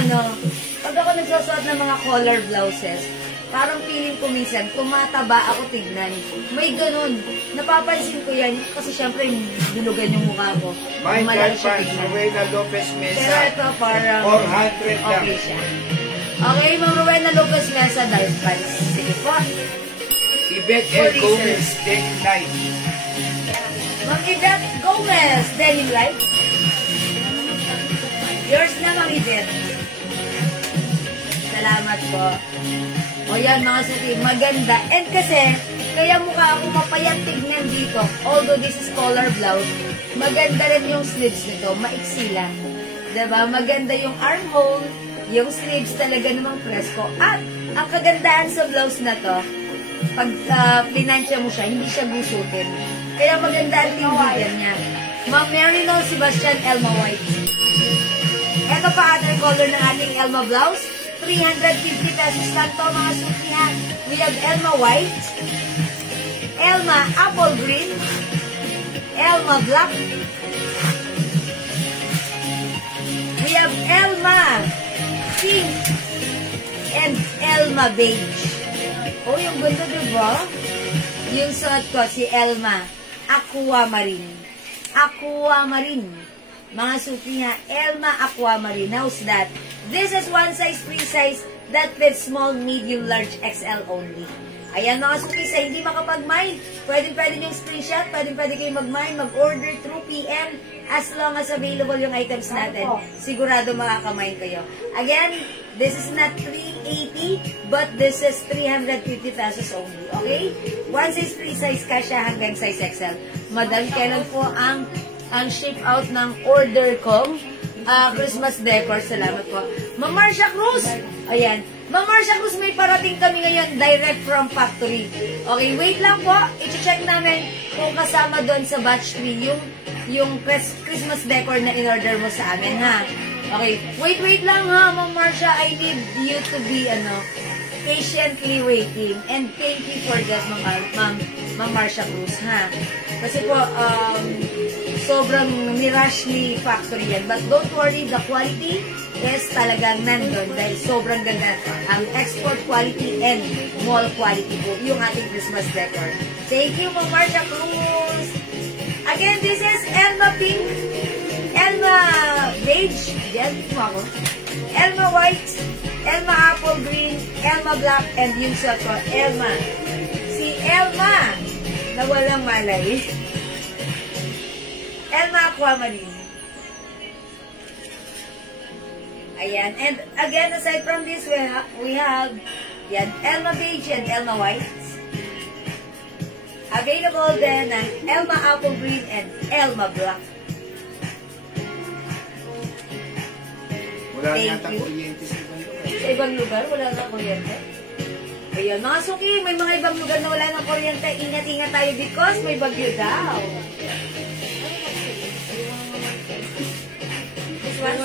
pag ako nagsusuot ng mga collar blouses, parang feeling ko minsan, tumataba ako tignan. May ganun. Napapansin ko yan kasi syempre dulugan yung mukha ko. Mine Malaki Dark siya Pants. tignan. Rowena Lopez Mesa. Pero ito parang 400 lang. okay siya. Okay, Ma'am Rowena Lopez Mesa, dark pants. Sige po. Yvette For L. Gomez. research. Denim Light. Ma'am Yvette Gomez, denim light. Yours na, Ma'am Yvette. Salamat po. O yan, mga suki, maganda. And kasi, kaya mukha ako mapayat tignan dito. Although this is collar blouse, maganda rin yung sleeves nito. Maiksi lang. Diba? Maganda yung armhole, yung sleeves talaga namang presko. At, ang kagandahan sa blouse na to, pag plinansya mo siya, hindi siya gusutin. Kaya maganda ang tindigan niya. Ma'am Mary Noel Sebastian, Elma White. Ito pa, other color ng ating Elma blouse. 350 pesos lang to, mga sukihan. We have Elma White, Elma Apple Green, Elma Black, we have Elma Pink, and Elma Beige. Oh, yung ganda, diba? Yung suot ko, si Elma Aquamarine. Aquamarine. Mga suki nga, Elma Aquamarine. How's that? This is one size, free size that fits small, medium, large, XL only. Ayan mga suki, sa hindi makapag-mine, pwede yung screenshot, pwede kayo mag-mine, mag-order through PM, as long as available yung items natin. Sigurado makaka-mine kayo. Again, this is not 380, but this is 350 pesos only. Okay? One size, free size ka siya hanggang size XL. Madam, kailan po ang ship out ng order kong Christmas decor. Salamat po. Ma'am Marcia Cruz. Ayan. Ma'am Marcia Cruz, may parating kami ngayon direct from factory. Okay, wait lang po. I-check namin kung kasama doon sa batch 3 yung Christmas decor na in-order mo sa amin, ha? Okay, wait lang ha, Ma'am Marcia. I need you to be, patiently waiting. And thank you for this, Ma'am Marcia Cruz, ha? Kasi po, sobrang nirush ni factory yan. But don't worry, the quality is talagang nandun dahil sobrang ganda ang export quality and mall quality po yung ating Christmas decor. Thank you, Ma'am Marcia Cruz. Again, this is Elma Pink, Elma Beige, yan po ako, Elma White, Elma Apple Green, Elma Black, and yung suot ko, Elma. Si Elma na walang malay. Elma Aquamarine. Ayan. And again, aside from this, we have yan, Elma Beige and Elma White. Available din ang Elma Apple Green and Elma Black. Wala Thank yata you. kuryente sa ibang lugar. Sa ibang lugar, wala na kuryente. Ayan, mga suki, may mga ibang lugar na wala ng kuryente. Ingat-ingat tayo because may bagyo daw. This one,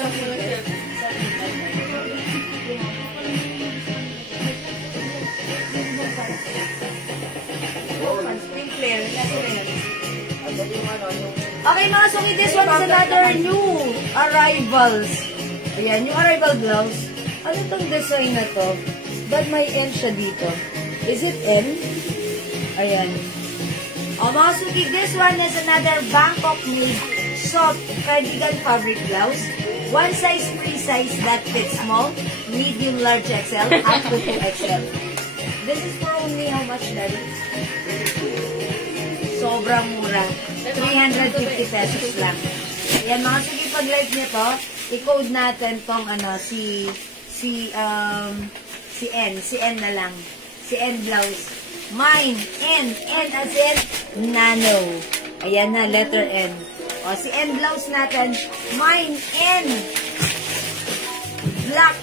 okay mga suki, this one is another new arrivals. Ayan, yung arrival blouse. Ano tong design na to? Ba't may N siya dito? Is it N? Ayan. O mga suki, this one is another Bangkok made soft cardigan fabric blouse. One size, free size that fits small, medium, large XL, up to 2XL. This is for only how much, Daddy? Sobrang mura. 350 pesos lang. Ayan mga suki, pag-like nyo to, i-code natin tong ano, si N na lang. Si N blouse. Mine, N as in nano. Ayan na, letter N. O, si N blouse natin. Mine, N. Black.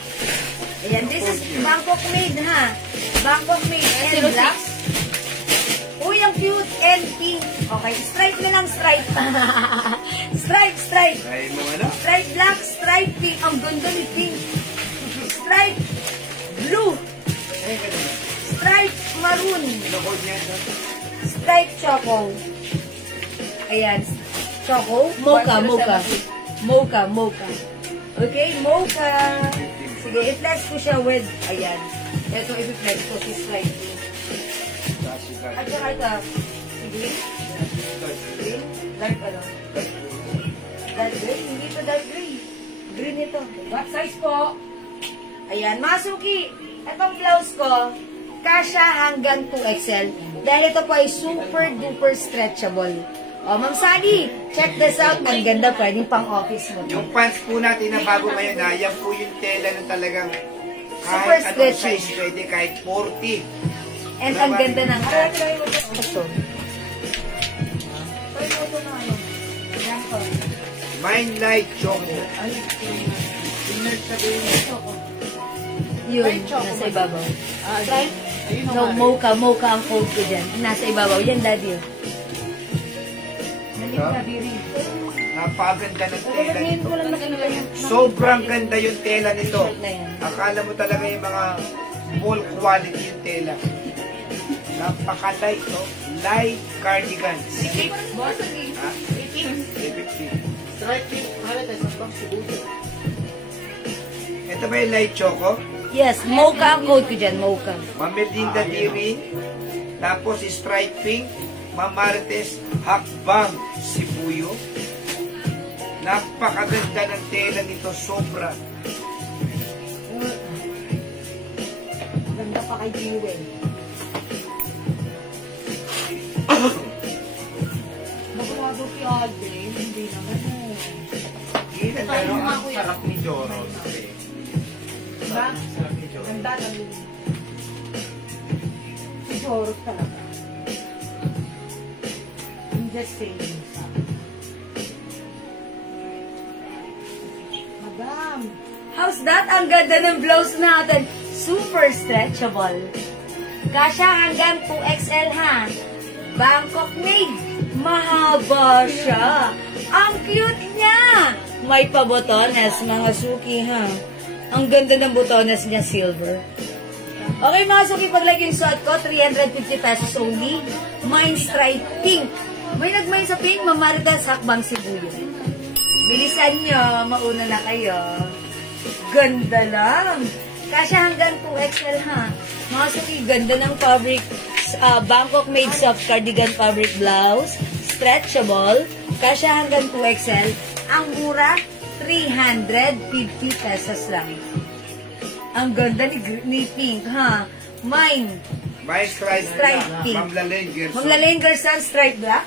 Ayan, this is Bangkok made, ha? Bangkok made, N black. Uy, ang cute, N pink. Okay, stripe na lang, stripe. Stripe. Ay, mo ano? Stripe black, stripe pink. Ang ganda ni pink. Stripe blue. Stripe maroon. Nakod niya ito. Stripe choco. Ayan. Choco. Mocha. Okay, mocha. Sige, i-flex ko siya with, ayan. Ito, i-flex ko si stripe blue. At saka ito, sige. Green? Dark ano? Dark gray? Hindi ito dark gray. Green ito. What size po? Ayan, Masuki, itong blouse ko, kasya hanggang 2XL. Dahil ito po ay super duper stretchable. O, Ma'am Sally, check this out. Ang ganda, pwedeng pang office mo. Yung pants po natin na bago ngayon na, yan po yung tela ng talagang Super kahit anong stretchy. size pwede, kahit 40. And ang ganda ng ito. Mine Light Choco. Yun, nasa ibabaw. No, mocha ang code ko dyan. Nasa ibabaw. Yan, Daddy. Napakaganda ng tela nito. Sobrang ganda yung tela nito. Akala mo talaga yung mga full quality yung tela. Napaka-light, no? Light cardigan. Sikip. Ha? 350. Stripe pink. Halit ay sa pang siguro. Ito ba yung light choco? Yes, mocha ang code ko dyan. Mocha. Mamelinda Dirin. Tapos stripe pink. Mamarites Hakbang Sibuyo. Napakaganda ng tela nito. Sobra. Ganda pa kay Jewel. Magwado si Aldrin. Hindi naman eh. Hindi, pero ang sarap ni Joro. Diba? Sarap ni Joro. Ganda lang yun. Si Jorok talaga. I'm just saying. Madam. How's that? Ang ganda ng blouse natin. Super stretchable. Kasya hanggang 2XL, ha? Bangkok made. Mahaba siya. Ang cute niya. May pabotones, mga suki, ha? Ang ganda ng botones niya, silver. Okay, mga suki, pag-like yung suot ko, 350 pesos only. Mine stripe pink. May nagmay sa pink, Mamaritas Hakbang Sibuyo. Bilisan nyo, mauna na kayo. Ganda lang. Kasya hanggang 2XL, ha? Mga suki, ganda ng fabric. Bangkok made soft cardigan fabric blouse. Stretchable. Kasya hanggang 2XL. Ang mura, 350 pesos lang. Ang ganda ni pink, ha? Mine. May stripe Stripe pink. Mamlalain Gerson. Mamlalain Gerson stripe black.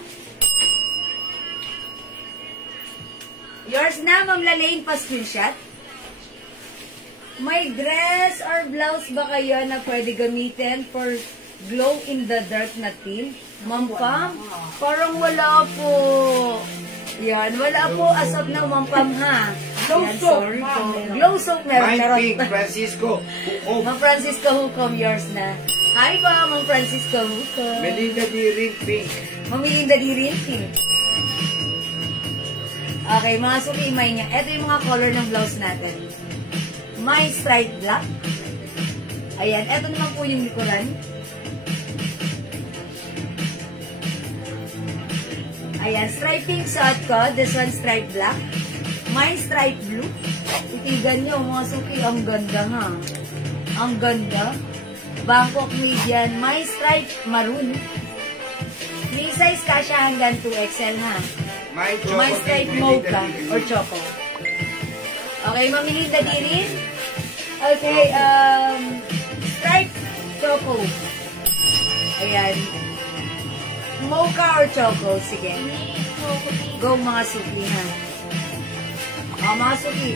Yours na, Mamlalain pa screenshot. May dress or blouse ba kayo na pwede gamitin for glow in the dark na theme? Ma'am Pam? Parang wala po. Yan, wala po as of now, Ma'am Pam, ha? Glow Yan, soap, sorry ma'am, po. meron. Glow soap meron. Mine Charot. Pink, Francisco. Hukom. Ma'am Francisco Hukom, yours na. Hi pa, Ma'am Francisco Hukom. Melinda Dirin Pink. Mamilinda di rin, pink. Okay, mga sulimay niya. Ito yung mga color ng blouse natin. My stripe black. Ayan, ito naman po yung likuran. Ayan, stripe pink suot ko. This one stripe black. My stripe blue. Titigan nyo, mga suki. Ang ganda, ha? Ang ganda. Bangkok median. My stripe maroon. May size kasha hanggang 2XL ha. May May straight mocha or choco. Okay, mamili na din. Okay, striped choco. Ayan. Mocha or choco, sige. Go mga suki ha. Mga suki.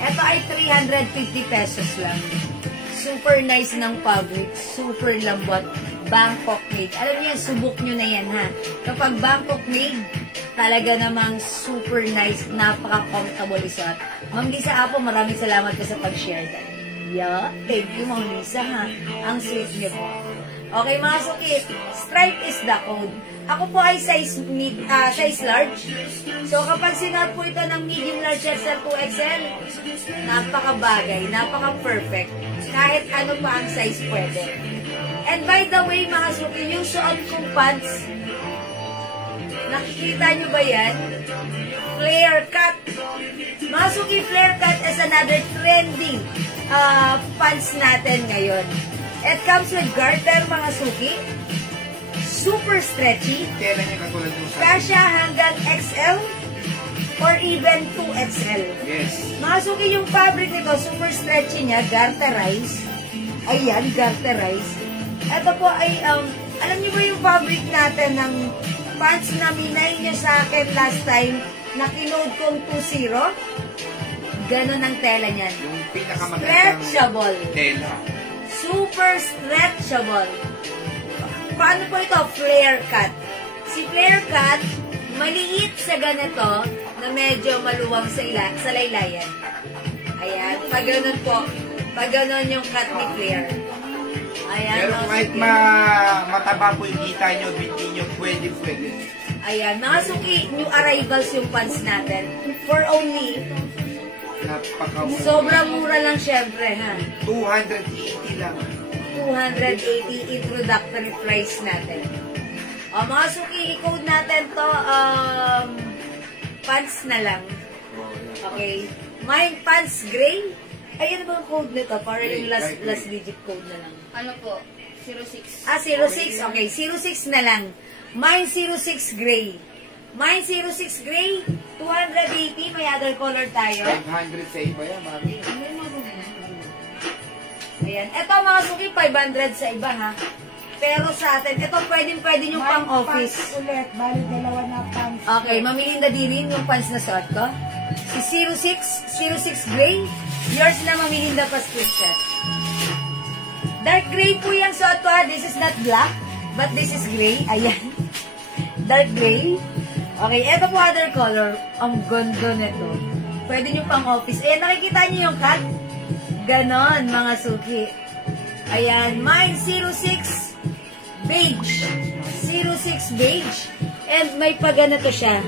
Ito ay 350 pesos lang. Super nice ng fabric. Super lambot. Bangkok made. Alam niyo yan, subok nyo na yan ha. Kapag Bangkok made, talaga namang super nice. Napaka-comfortable isuot. Ma'am Lisa Apo, maraming salamat po sa pag-share. Yeah, thank you Ma'am Lisa ha. Ang sweet niyo po. Okay mga suki, stripe is the code. Ako po ay size large. So kapag sinuot po ito ng medium large XL 2XL, napaka-bagay, napaka-perfect. Kahit ano pa ang size pwede. And by the way mga suki, yung suot kong pants, nakikita nyo ba yan? Flare cut. Mga suki, flare cut is another trending pants natin ngayon. It comes with garter mga suki. Super stretchy. Tela niya katulad mo sa... Kasya hanggang XL or even 2XL. Yes. Mga suki, yung fabric nito, super stretchy niya, garterized. Ayan, garterized. Ito po ay, alam niyo ba yung fabric natin ng pants na minay niyo sa akin last time na kinode kong 2.0? Ganon ang tela niyan. Yung pinakamagandang Stretchable. tela. Super stretchable. Paano po ito? Flare cut. Si flare cut, maliit sa ganito na medyo maluwang sa laylayan. Ayan. Pag ganun po. Pag ganun yung cut ni flare. Ayan. Pero kahit mataba po yung kita nyo, binti nyo, pwede. Ayan. Mga suki, new arrivals yung pants natin. For only, sobrang mura lang syempre, ha? 280 lang. 280 introductory price natin. Mga suki, i-code natin to, pants na lang. Okay. May pants gray. Ay, ano ba ang code nito? Para yung last digit code na lang. Ano po? 06. 06. Okay, 06 na lang. Mine 06 gray. Mine 06 gray, 280. May other color tayo. 500 sa iba yan, mami. Ayan. Ito mga suki, 500 sa iba ha. Pero sa atin, ito pwede nyo pang office. Ulit, balik dalawa na pants. Okay, mamili na din yung pants na suot ko. Si 06 gray, yours na mamili na pa screenshot. Dark gray po yung suot ko ha. This is not black, but this is gray. Ayan. Dark gray. Okay, ito po other color. Ang ganda nito. Pwede nyo pang office. Ayan, nakikita nyo yung cut? Ganon, mga suki. Ayan, mine 06 beige. 06 beige. And may paganato siya.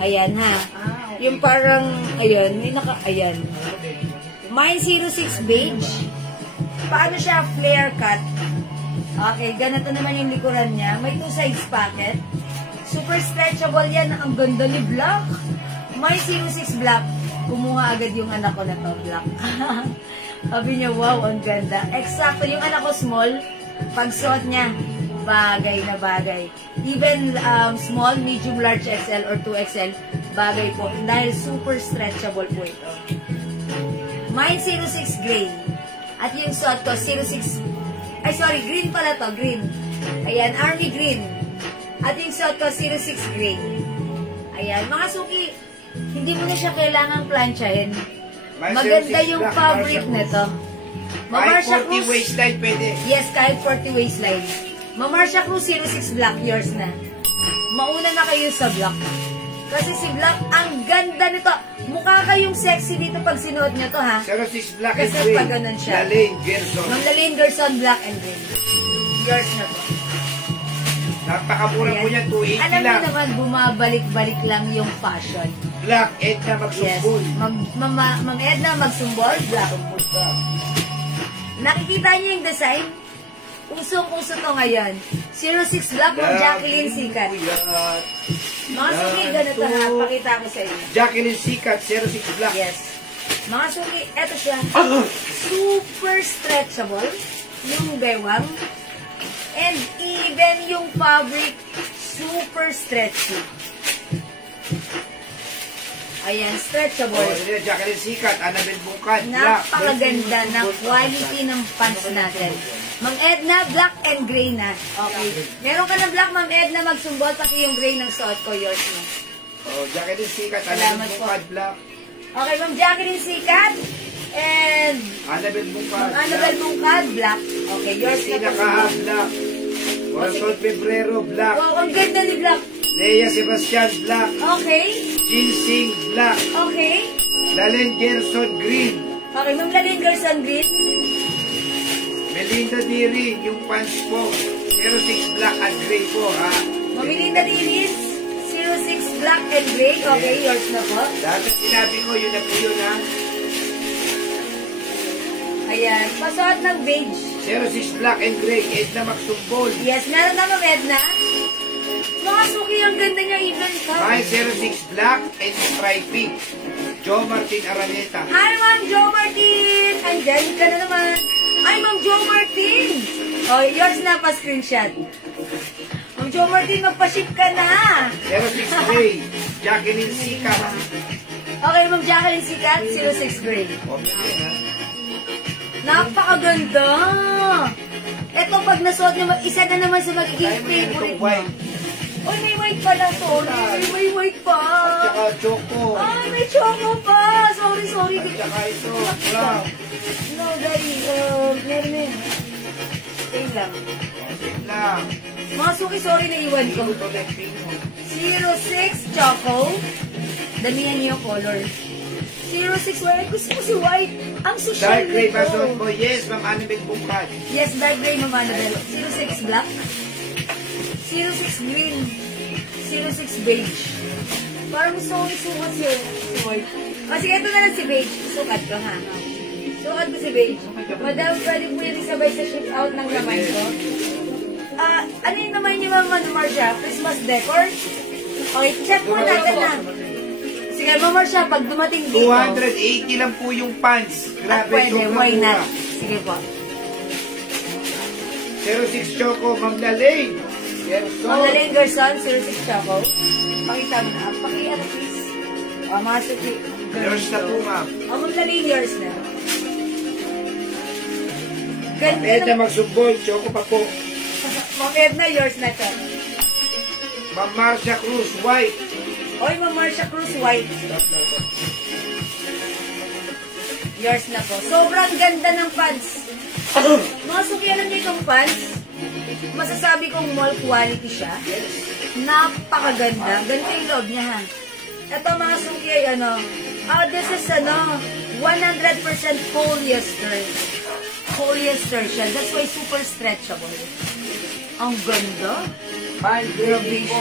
Ayan ha. Yung parang, ayan, may ayan. Mine 06 beige. Paano siya flare cut? Okay, ganito naman yung likuran niya. May 2 sides pocket. Super stretchable yan. Ang ganda ni black. Mine 06 black. Kumuha agad yung anak ko na to, black. Sabi niya, wow, ang ganda. Eksakto, yung anak ko small, pag suot niya, bagay na bagay. Even small, medium, large XL or 2XL, bagay po. Dahil super stretchable po ito. Mine 06 gray. At yung suot ko, 06, ay sorry, green pala to, green. Ayan, army green. At yung suot ko, 06 gray. Ayan, mga suki, hindi mo na siya kailangang planchahin. Maganda yung fabric nito. Kahit Mamarsia 40 Cruz. waistline pwede. Yes, kahit 40 waistline. Mamarsia Cruz 06 black, yours na. Mauna na kayo sa black. Kasi si black, ang ganda nito. Mukha kayong sexy dito pag sinuot nyo to, ha? 06 black and Kasi gray. pag ganun siya. Lalaine Gerson. Mang Lalaine Gerson, black and green. Yours na to. Napakamura po niya, 280 Alam mo lang. naman, bumabalik-balik lang yung fashion. Black, Edna Yes. magsumbol. Ma'am Edna, magsumbol, black. Nakikita niyo yung design? Usong-uso to ngayon. 06 black mo, Jacqueline Sikat. Mga suki, ganito ha. Pakita ko sa inyo. Jacqueline Sikat, 06 black. Yes. Mga suki, eto siya. Super stretchable. Yung bewang. And even yung fabric, super stretchy. Ayan, stretchable. Oh, Jacqueline Sikat, Annabel Bungkad, black. Napakaganda ng quality ng pants natin. Ma'am Edna, black and gray na. Okay. Meron ka na black, Ma'am Edna, magsumbol, pati yung gray ng suot ko, yours mo. Oh, Jacqueline Sikat, Salamat Annabel po. Bungkad, black. Okay, Ma'am Jacqueline Sikat. And Annabel Bungkad, Annabel Bungkad, black. Okay, yours na Christina po. Kaha, black. Corazon Pebrero, black. Wow, ang ganda ni black. Lea Sebastian, black. Okay. Ginseng, black. Okay. Lalen Gerson, green. Okay, Ma'am Lalyn Gerson Green. Melinda Diri, yung pants po. 06 black and gray po, ha? Ma'am Melinda Dilis, 06 black and gray. Okay, yours na po. Dahil sinabi ko, yun na po yun, ha? Ayan, pasuot ng beige. 06 black and gray, Edna Magsumbol. Yes, meron na Ma'am Edna. Mga suki, ang ganda niya even pa. May 06 black and stripy. Joe Martin Araneta. Hi, Ma'am Jo Martin! Andyan ka na naman. Ay, Ma'am Jo Martin! Oh, yours na pa screenshot. Ma'am Jo Martin, magpa-ship ka na. 06 gray, Jacqueline Sika. Okay, Ma'am Jacqueline Sikat, 06 gray. Okay, ha? Napakaganda! Ito, pag nasuot niya, isa na naman sa magiging Tayo mo yan favorite itong mo. white. Uy, may white pala, sorry. May white pa. At saka choco. Ay, may choco pa. Sorry. At saka ito, brown. No, Daddy. Meron na yun. Same lang. Okay lang. Mga suki, sorry na iwan ko. Ito ulit, pino. 06 choco. Damihan niyo yung color. 06 white. Gusto ko si white. Ang social Dark gray nito. ba suot mo? Yes, Ma'am Annabel Bungkad. Yes, dark gray, Ma'am Annabel. 06 black. 06 green. 06 beige. Parang gusto ko isukat si white. Kasi ito na lang si beige. Isukat ko, ha? Sukat ko si beige. Madam, pwede po yun sabay sa ship out ng laman ko. Ano yung naman niyo, Ma'am Marcia? Christmas decor? Okay, check mo natin na. Sige, Ma'am Marcia, pag dumating dito. 280 lang po yung pants. At Grabe, pwede, sobrang why mura. not? Sige po. 06 choco, Ma'am Lalay. Gerson. Ma'am Lalyn Gerson, 06 choco. Pakita mo na. Pakiano, please. Mga suki. Yours na po, Ma'am. Ma'am Lalyn, yours na. Ganda Edna ng... Magsumbol, choco pa po. Ma'am Edna, yours na to. Ma'am Marcia Cruz, white. Oy, Ma'am Marcia Cruz, white. Yours na po. Sobrang ganda ng pants. Mga suki, alam niyo itong pants? Masasabi kong mall quality siya. Napakaganda. Ganda yung loob niya, ha? Ito mga suki ay this is 100% polyester. Polyester siya. That's why super stretchable. Ang ganda. Grabe po,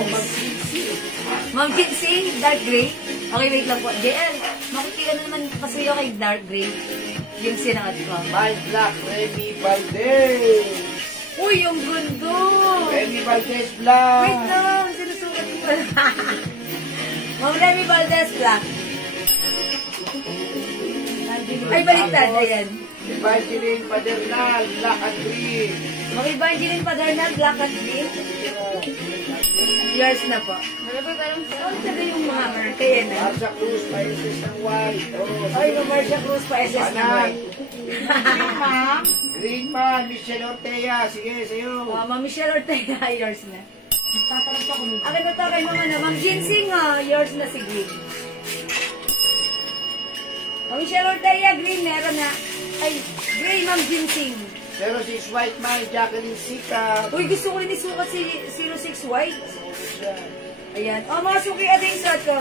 Ma'am Ginseng, dark gray. Okay, wait lang po. JL, makikita naman kasi yung kay dark gray. Yung sinangat ko. My Black, Remy Valdez. Uy, yung gundo! Remy Valdez Black. Wait lang, sinusukat ko pala. Ma'am Remy Valdez Black. Ay, baliktad. Ayan. Evangeline Padernal, Black and Green. Ma'am Evangeline Padernal, Black at Green. Yours na po. Parang taga yung hammer. Kaya na. Marcia Cruz, Paises ng White. Oh, Ay, Ma'am Marcia Cruz pa SS na Anak. white. Ma'am. Green man, Michelle Ortega. Sige, sa'yo. Ma'am Michelle Ortega, yours na. Tatanong po ako nito. Akin na to kay Ma'am Ginseng, yours na si Green. Ma'am Michelle Ortega, Green, meron na. Ay, Gray, Ma'am Ginseng. 06 White man, Jacqueline Sika. Uy, gusto ko rin isukat si 06 White. Ayan. Mga suki, ito yung suot ko.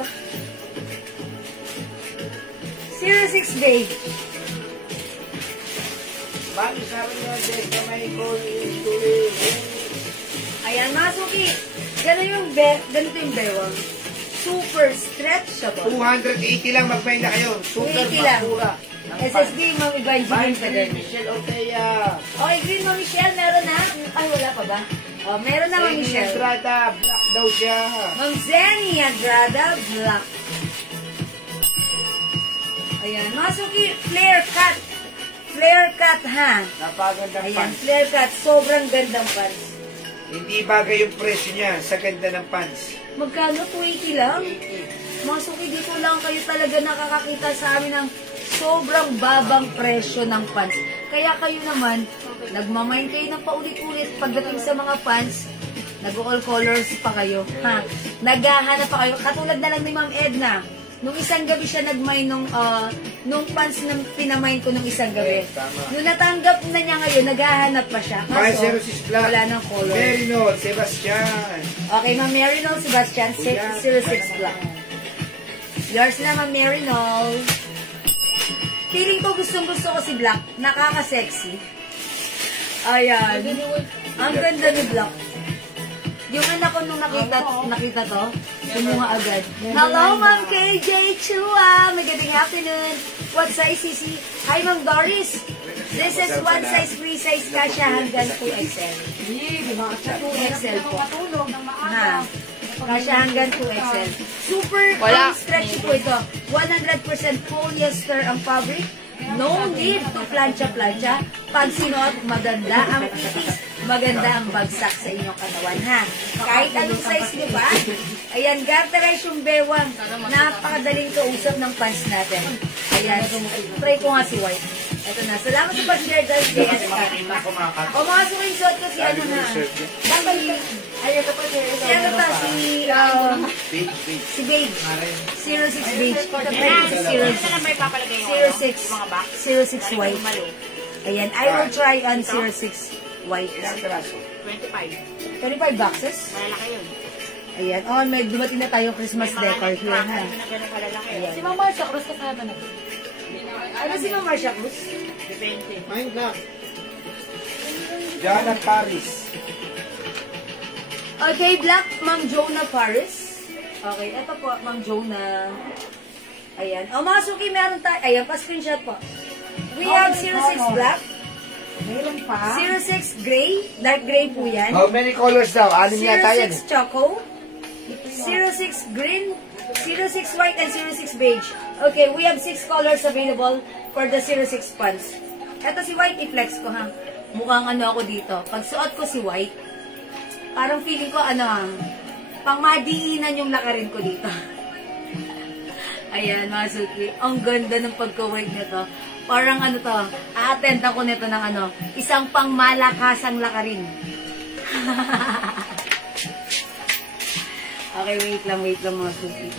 06 Beige. Mami, sabi nyo, Des, na may goal into it. Ayan, mga suki. Ganito yung bewang. Super stretchable. 280 lang, magpahinda kayo. Super 280 lang. makura. SSD, Ma'am Evangeline Bye, Padernal. Michelle Ortega. Okay, Green, Ma'am Michelle, meron na. Ay, wala pa ba? Meron na, Ma'am Amy Michelle. Estrada, black daw siya. Ma'am Zenny Agrada, black. Ayan, mga suki, flare cut. flare cut, ha? Napakagandang Ayan, pants. flare cut. Sobrang gandang pants. Hindi bagay yung presyo niya sa ganda ng pants. Magkano? 280 lang? Mga suki, dito lang kayo talaga nakakakita sa amin ng sobrang babang presyo ng pants. Kaya kayo naman, nagmamind kayo ng paulit-ulit pagdating sa mga pants, nag-all colors pa kayo. Ha? Naghahanap pa kayo. Katulad na lang ni Ma'am Edna. Nung isang gabi siya nag-mine nung pants na pinamine ko nung isang gabi. Tama. Nung natanggap na niya ngayon, naghahanap pa siya. Mahal Kaso, 06 Black. wala ng color. Merino, Sebastian. Okay, Ma'am Marinol Sebastian, 06 Black. Yours na, Ma'am Marinol. Feeling ko gustong-gusto ko si Black. Nakaka-sexy. Ayan. Ang ganda ni Black. Yung anak ko nung nakita to, kumuha agad. Hello, Ma'am KJ Chua. Magandang afternoon. What size, Sisi? Hi, Ma'am Doris. This is one size, free size, kasya hanggang 2XL. 2XL po. Ha. Kasya hanggang 2XL. Super stretchy po ito. 100% polyester ang fabric. No need to plancha-plancha. Pag sinuot, maganda ang pitis. Maganda ang bagsak sa inyong katawan, ha? Kahit anong size nyo ba? Ayan, garterize yung bewang. Napakadaling kausap ng pants natin. Ayan, try ko nga si White. Ito na. Salamat sa pag-share guys. O mga screenshot ko si ano na. Ayan ito pa si ano ta, si Beige. 06 Beige. Ito si 06 White. Ayan, I will try on 06 White. 25 boxes? Malalaki yun. Ayan. Oh, may dumating na tayong Christmas decor here, ha? Ayan. Si Mama Marsha, Cruz kasama na. Ano si Ma'am Marsha Cruz? Depende. Mine black. Jana Paris. Okay, Black, Ma'am Jonah Paris. Okay, ito po, Ma'am Jonah. Ayan. O, mga suki, meron tayo. Ayan, pa-screenshot po. We have 06 Black. Meron pa. 06 Gray. Dark Gray po yan. How many colors daw? Anim yata yan. 06 Choco. 06 Green. 06 White and 06 Beige. Okay, we have 6 colors available for the 06 pants. Ito si White, i-flex ko, ha. Mukhang ano ako dito. Pag suot ko si White, parang feeling ko, pang madiinan yung lakarin ko dito. Ayan, mga suki. Ang ganda ng pagka-white nito. Parang ano to, a-attend ako nito ng isang pang malakasang lakarin. Okay, wait lang mga suki.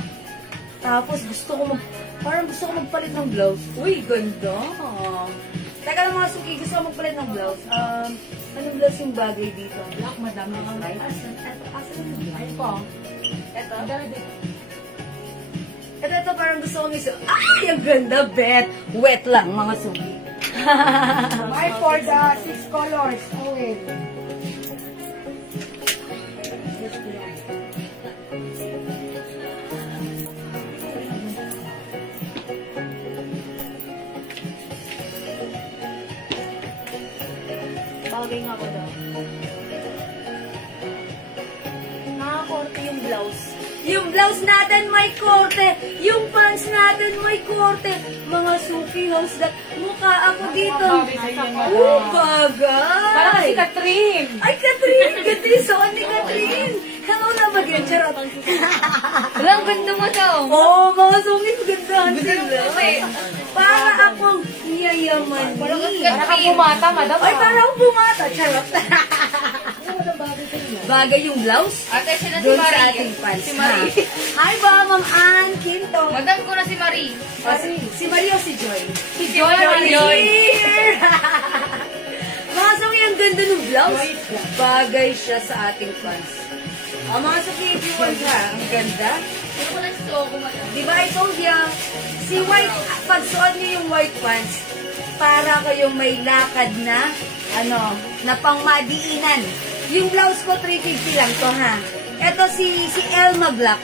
Tapos parang gusto ko magpalit ng blouse. Uy, ganda. Teka lang mga suki, gusto ko magpalit ng blouse. Anong blouse yung bagay dito? Black, madami. Asan yung Ay po. Ito? Ito, parang gusto kong iso. Ay, ang ganda, bet. Wet lang, mga suki. Ay, for the 6 colors. Oh, wait. Bagay nga ko daw. Nakakorte yung blouse. Yung blouse natin may korte. Yung pants natin may korte. Mga suki, how's that? Mukha ako dito. Oh, bagay. Parang si Catherine. Ay, Catherine! Catherine! Saan ni Catherine? Hello na mag-yan. Charot. Wala, ang ganda mo daw. Oo, mga suki, magandaan sila. Para akong yayaman. Parang kang bumata, madam. Ay, para akong bumata. Charot. Bagay yung blouse. Ate, siya na si Doon sa Marie. ating pants. Si Marie. Hi ba, Ma'am Ann Quinto? Madam ko na si Marie. Si Marie o si Joy? Si Joy. Here! Mga suki, ang ganda ng blouse. Bagay siya sa ating pants. Mga suki, if you want ha, ang ganda. Ano ko na si Soko, madam? Diba, I told ya, si White, pag suot niyo yung white pants, para kayong may lakad na, na pangmadiinan. Yung blouse ko, 350 lang to, ha. Ito si Elma Black.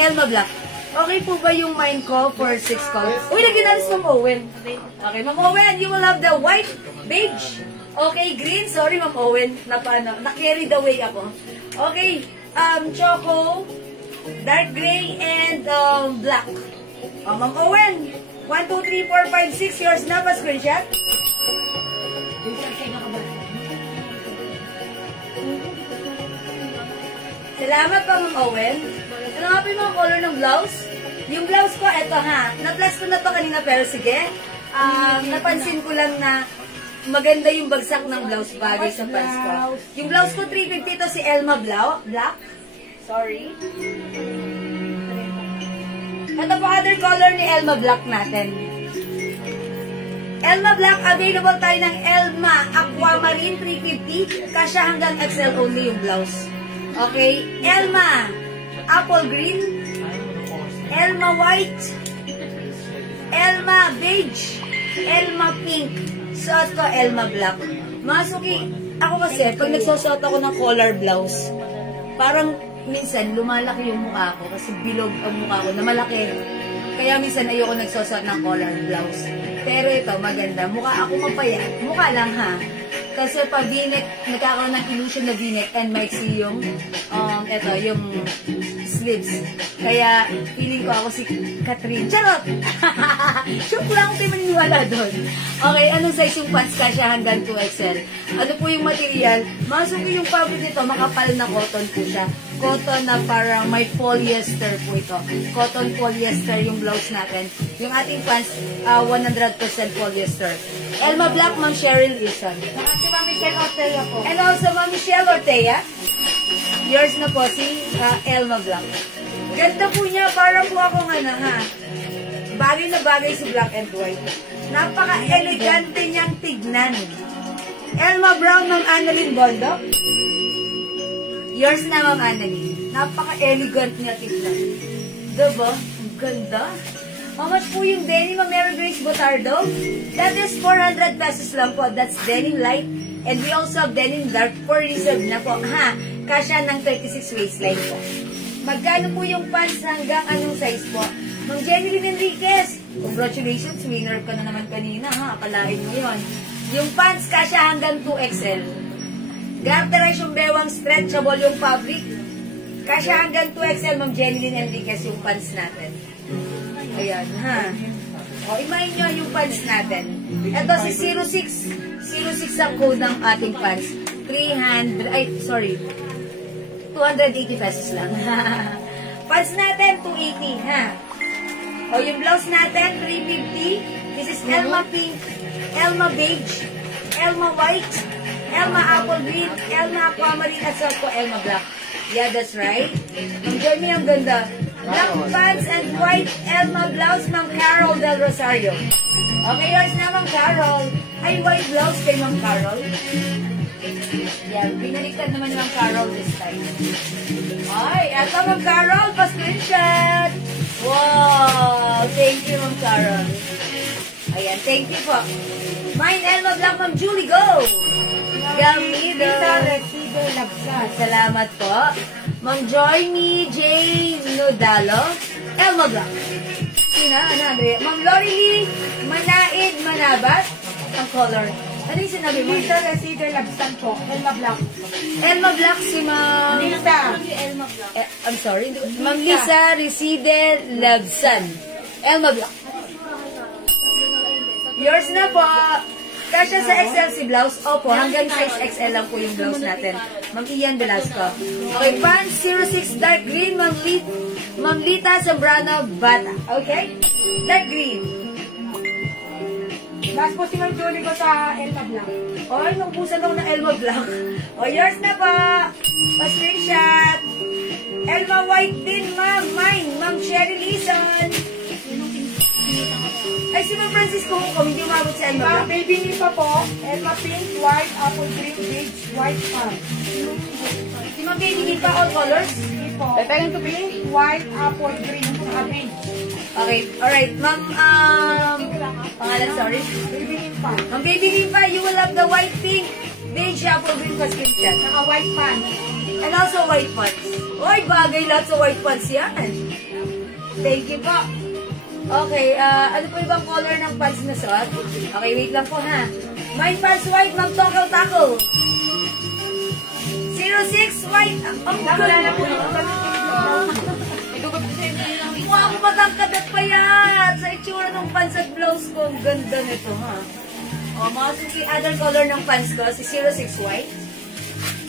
Elma Black. Okay po ba yung mine ko for 6 colors? Uy, nag-inalis Ma'am Owen. Okay, Ma'am Owen, you will have the white, beige. Okay, green. Sorry, Ma'am Owen. Na-carried away ako. Okay, choco, dark gray, and black. Ma'am Owen, 1, 2, 3, 4, 5, 6. Yours na ba? Screenshot? Salamat pa, Ma'am Owen. Ano nga po yung mga color ng blouse? Yung blouse ko, eto ha. Na-plus ko na to kanina, pero sige. Napansin ko lang na maganda yung bagsak ng blouse bagay sa pants ko. Yung blouse ko, 350 to si Elma Black. Sorry. Ito po other color ni Elma Black natin. Elma Black, available tayo ng Elma Aquamarine 350. Kasya hanggang XL only yung blouse. Okay? Elma Apple Green. Elma White. Elma Beige. Elma Pink. Suot ko Elma Black. Masuki, ako kasi, pag nagsusuot ako ng collar blouse, parang minsan lumalaki yung mukha ko kasi bilog ang mukha ko na malaki. Kaya minsan ayoko nagsusuot ng collar blouse. Pero ito, maganda. Mukha ako mapayat. Mukha lang ha. Kasi pag v-neck, nagkakaroon ng illusion na v-neck and maiksi yung, yung sleeves. Kaya, feeling ko ako si Catherine. Charot! Sure lang kayo maniniwala doon. Okay, anong size yung pants? Kasya hanggang 2XL. Ano po yung material? Masuki yung fabric nito, makapal na cotton po siya. Cotton na parang may polyester po ito. Cotton polyester yung blouse natin. Yung ating pants, 100% polyester. Elma Black, Ma'am Cheryl Isan. Si Ma'am Michelle Ortega po. And also, Ma'am Michelle Ortega. Yours na po, si Elma Black. Ganda po niya, para po akong ha. Bagay na bagay si black and white. Napaka-elegante niyang tignan. Elma Brown, Ma'am Annalyn Bondo. Yours na, Ma'am Annalyn. Napaka-elegant niya tignan. Diba? Ang ganda. How much po yung denim, Ma'am Mary Grace Botardo? That is 400 pesos lang po. That's denim light. And we also have denim dark for reserve na po. Ha? Kasya ng 36 waistline po. Magkano po yung pants hanggang anong size po? Ma'am Jeneline Enriquez, congratulations, winner ka na naman kanina ha, akalain mo yun. Yung pants kasya hanggang 2XL. Garterize yung bewang stretchable yung fabric. Kasya hanggang 2XL, Ma'am Jeneline Enriquez yung pants natin. Ayan ha. O, imahin nyo yung pants natin. Ito si 06 ang code ng ating pants. 280 pesos lang. Pants natin, 280, ha? O, yung blouse natin, 350. This is Elma Pink, Elma Beige, Elma White, Elma Apple Green, Elma Aquamarine, at saka po Elma Black. Yeah, that's right. Ang Jeremy, ang ganda. Black pants and white Elma blouse, Ma'am Carol Del Rosario. Okay, yours na, Ma'am Carol. Ay, white blouse kay Ma'am Carol. Yan, binaliktad naman Ma'am Carol this time. Ay, eto Ma'am Carol, pa-screenshot. Wow, thank you Ma'am Carol. Ayan, thank you po. Mine, Elma Black, Ma'am Julie, go! Gamido. Salamat po. Ma'am Joyme J. Nodalo, Elma Black. Sina, Andrea? Ma'am Lori Lee, Manaid Manabat, ang color. Ano yung sinabi mo? Lisa Reside Labsan po. Elma Black. Elma Black si Ma'am... Lisa. I'm sorry. Ma'am Lisa Reside Labsan. Elma Black. Yours na po. Kasya sa XL si blouse. Opo, hanggang size XL lang po yung blouse natin. Ma'am Ian Velasco. Okay, pants 06 dark green. Ma'am Lita Zambrano Bata. Okay? Dark green. Last po si Ma'am Julie ko sa Elma Black. Oy, nungbusan ako ng Elma Black. O, yours na po. Pa-screenshot. Elma White din, ma'am. Mine, Ma'am Sherry Lison. Ay, si Ma'am Francisco Hukom, hindi umabot si Elma Black. Baby Nipa po. Elma Pink, White, Apple Green, Beige, White pants. Si Ma'am Baby Nipa, all colors? Po. Pink, White, Apple Green, Beige. Okay, alright. Ma'am, pangalan, sorry. Baby Nipa. Ma'am Baby Nipa, you will have the white, pink, beige, apple green pa-screenshot. Saka white pants. And also white pants. Oy, bagay lahat sa white pants yan. Thank you po. Okay, ano po ibang color ng pants na suot? Okay, wait lang po ha. Mine pants white, Ma'am Tokyo Taco. 06 white. Ang ganda po yung wow, matangkad at payat sa itsura ng pants at blouse ko. Ang ganda nito, ha? O, mga suki, other color ng pants ko, si 06 white.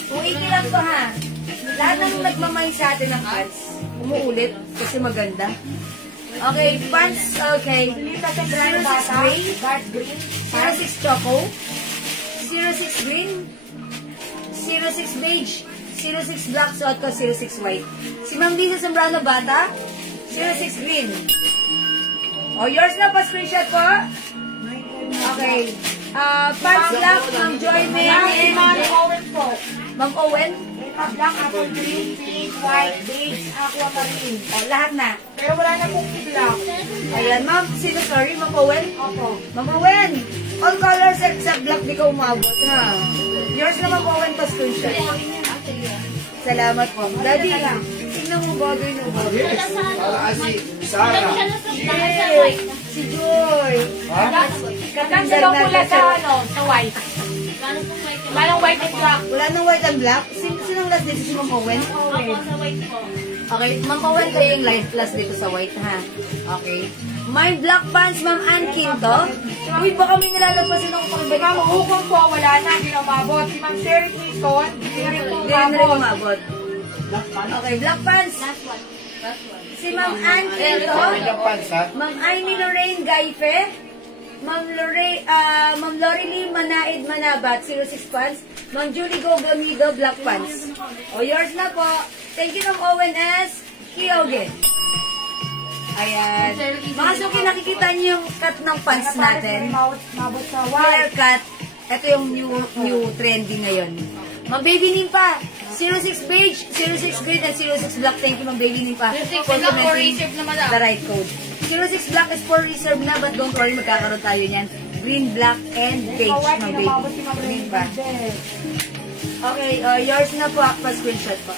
280 lang to, ha? Lahat ng nagmamahal sa atin ng pants, umuulit kasi maganda. Okay, pants, okay. 06 gray, Dark green. 06 choco, 06 green, 06 beige, 06 black, suot ko 06 white. Si Ma'am Lisa Zambrano Bata, 06 green. O, yours na pa, screenshot ko. Okay. Pants black, Ma'am Joy Mary, Ma'am Owen po. Ma'am Owen. Black, apple green, pink, white, beige, aqua marine. O, lahat na. Pero wala na pong black. Ayan, Ma'am, sino, sorry, Ma'am Owen? Opo. Ma'am Owen, all colors except black, di ka umabot, ha? Yours na, Ma'am Owen, pa screenshot. Salamat po. Daddy, tingnan mo bagay na bagay. Yes. Para si Sarah. Yes, si Joy. Ha? Katanda daw pula sa sa white. Walang white and black. Wala nang white and black. Sinong last dito si Ma'am Owen? Okay, Ma'am Owen kayo yung last dito sa white, ha? Okay. My black pants, Ma'am Ann Quinto. Uy, baka may nilalagpasin ako pang Si Ma'am Hugon po, wala na, hindi na umabot. Si Ma'am Sherry Quinton, hindi na rin po Hindi na rin umabot. umabot. Okay, black pants. Si Ma'am Ann Quinto. Yung pants, ha? Ma'am Amy Lorraine Gaife. Ma'am Lori Lee Manaid Manabat, 06 pants. Ma'am Julie Gogonido, black pants. O, yours na po. Thank you, Ma'am Owen S. Kyoge. Ayan. Mga suki, nakikita niyo yung cut ng pants natin. Mabot sa Flare white. cut. Ito yung new trendy ngayon. Ma'am Baby Nimpa, 06 beige, 06 green, and 06 black. Thank you, Ma'am Baby Nimpa. 06 for black for commenting reserve naman, ah. the right code. 06 black is for reserve na, but don't worry, magkakaroon tayo niyan. Green, black, and beige, White, Ma'am hindi na umabot si Baby. Ma'am Green ba? Reyes. Okay, yours na po, pa-screenshot po.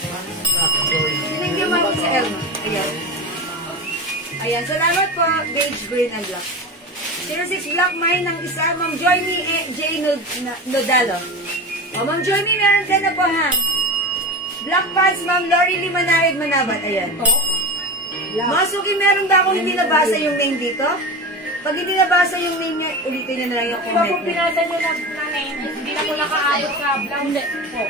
Thank you, Ma'am sa Elma. Ayan. Ayan, salamat po, beige, green, and black. 06 black, mine ng isa, Ma'am Joyme J. Nodalo. O, Ma'am Joyme, meron ka na po, ha? Black pants, Ma'am Lori Lee Manaid Manabat. Ayan. Mga suki, meron ba ako hindi nabasa yung name dito? Pag hindi nabasa yung name niya, ulitin niyo na lang yung Iba comment po niya. pinasa nyo na name, hindi na po nakaabot sa black po.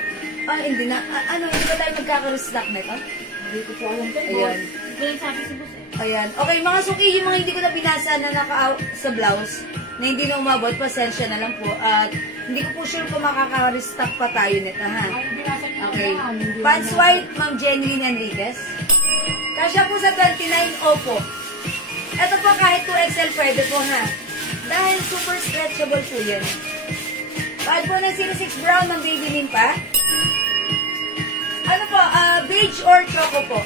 Ah, hindi na. Ano, hindi ba tayo magkakarostock na ito? Hindi ko po alam po. Ayan. Ganun sabi si Boss. Ayan. Okay, mga suki, yung mga hindi ko na pinasa na sa blouse, na hindi na umabot, pasensya na lang po. At hindi ko po sure kung makaka-restock pa tayo nito, ha? Ay, binasa nyo Okay. na. Hindi Pants na. white, Ma'am Jeneline Enriquez. Kasya po sa 29, opo. Ito po, kahit 2XL pwede po, ha? Dahil super stretchable po yan. Pad po ng 06 brown ng Baby Nimpa. Ano po, beige or choco po?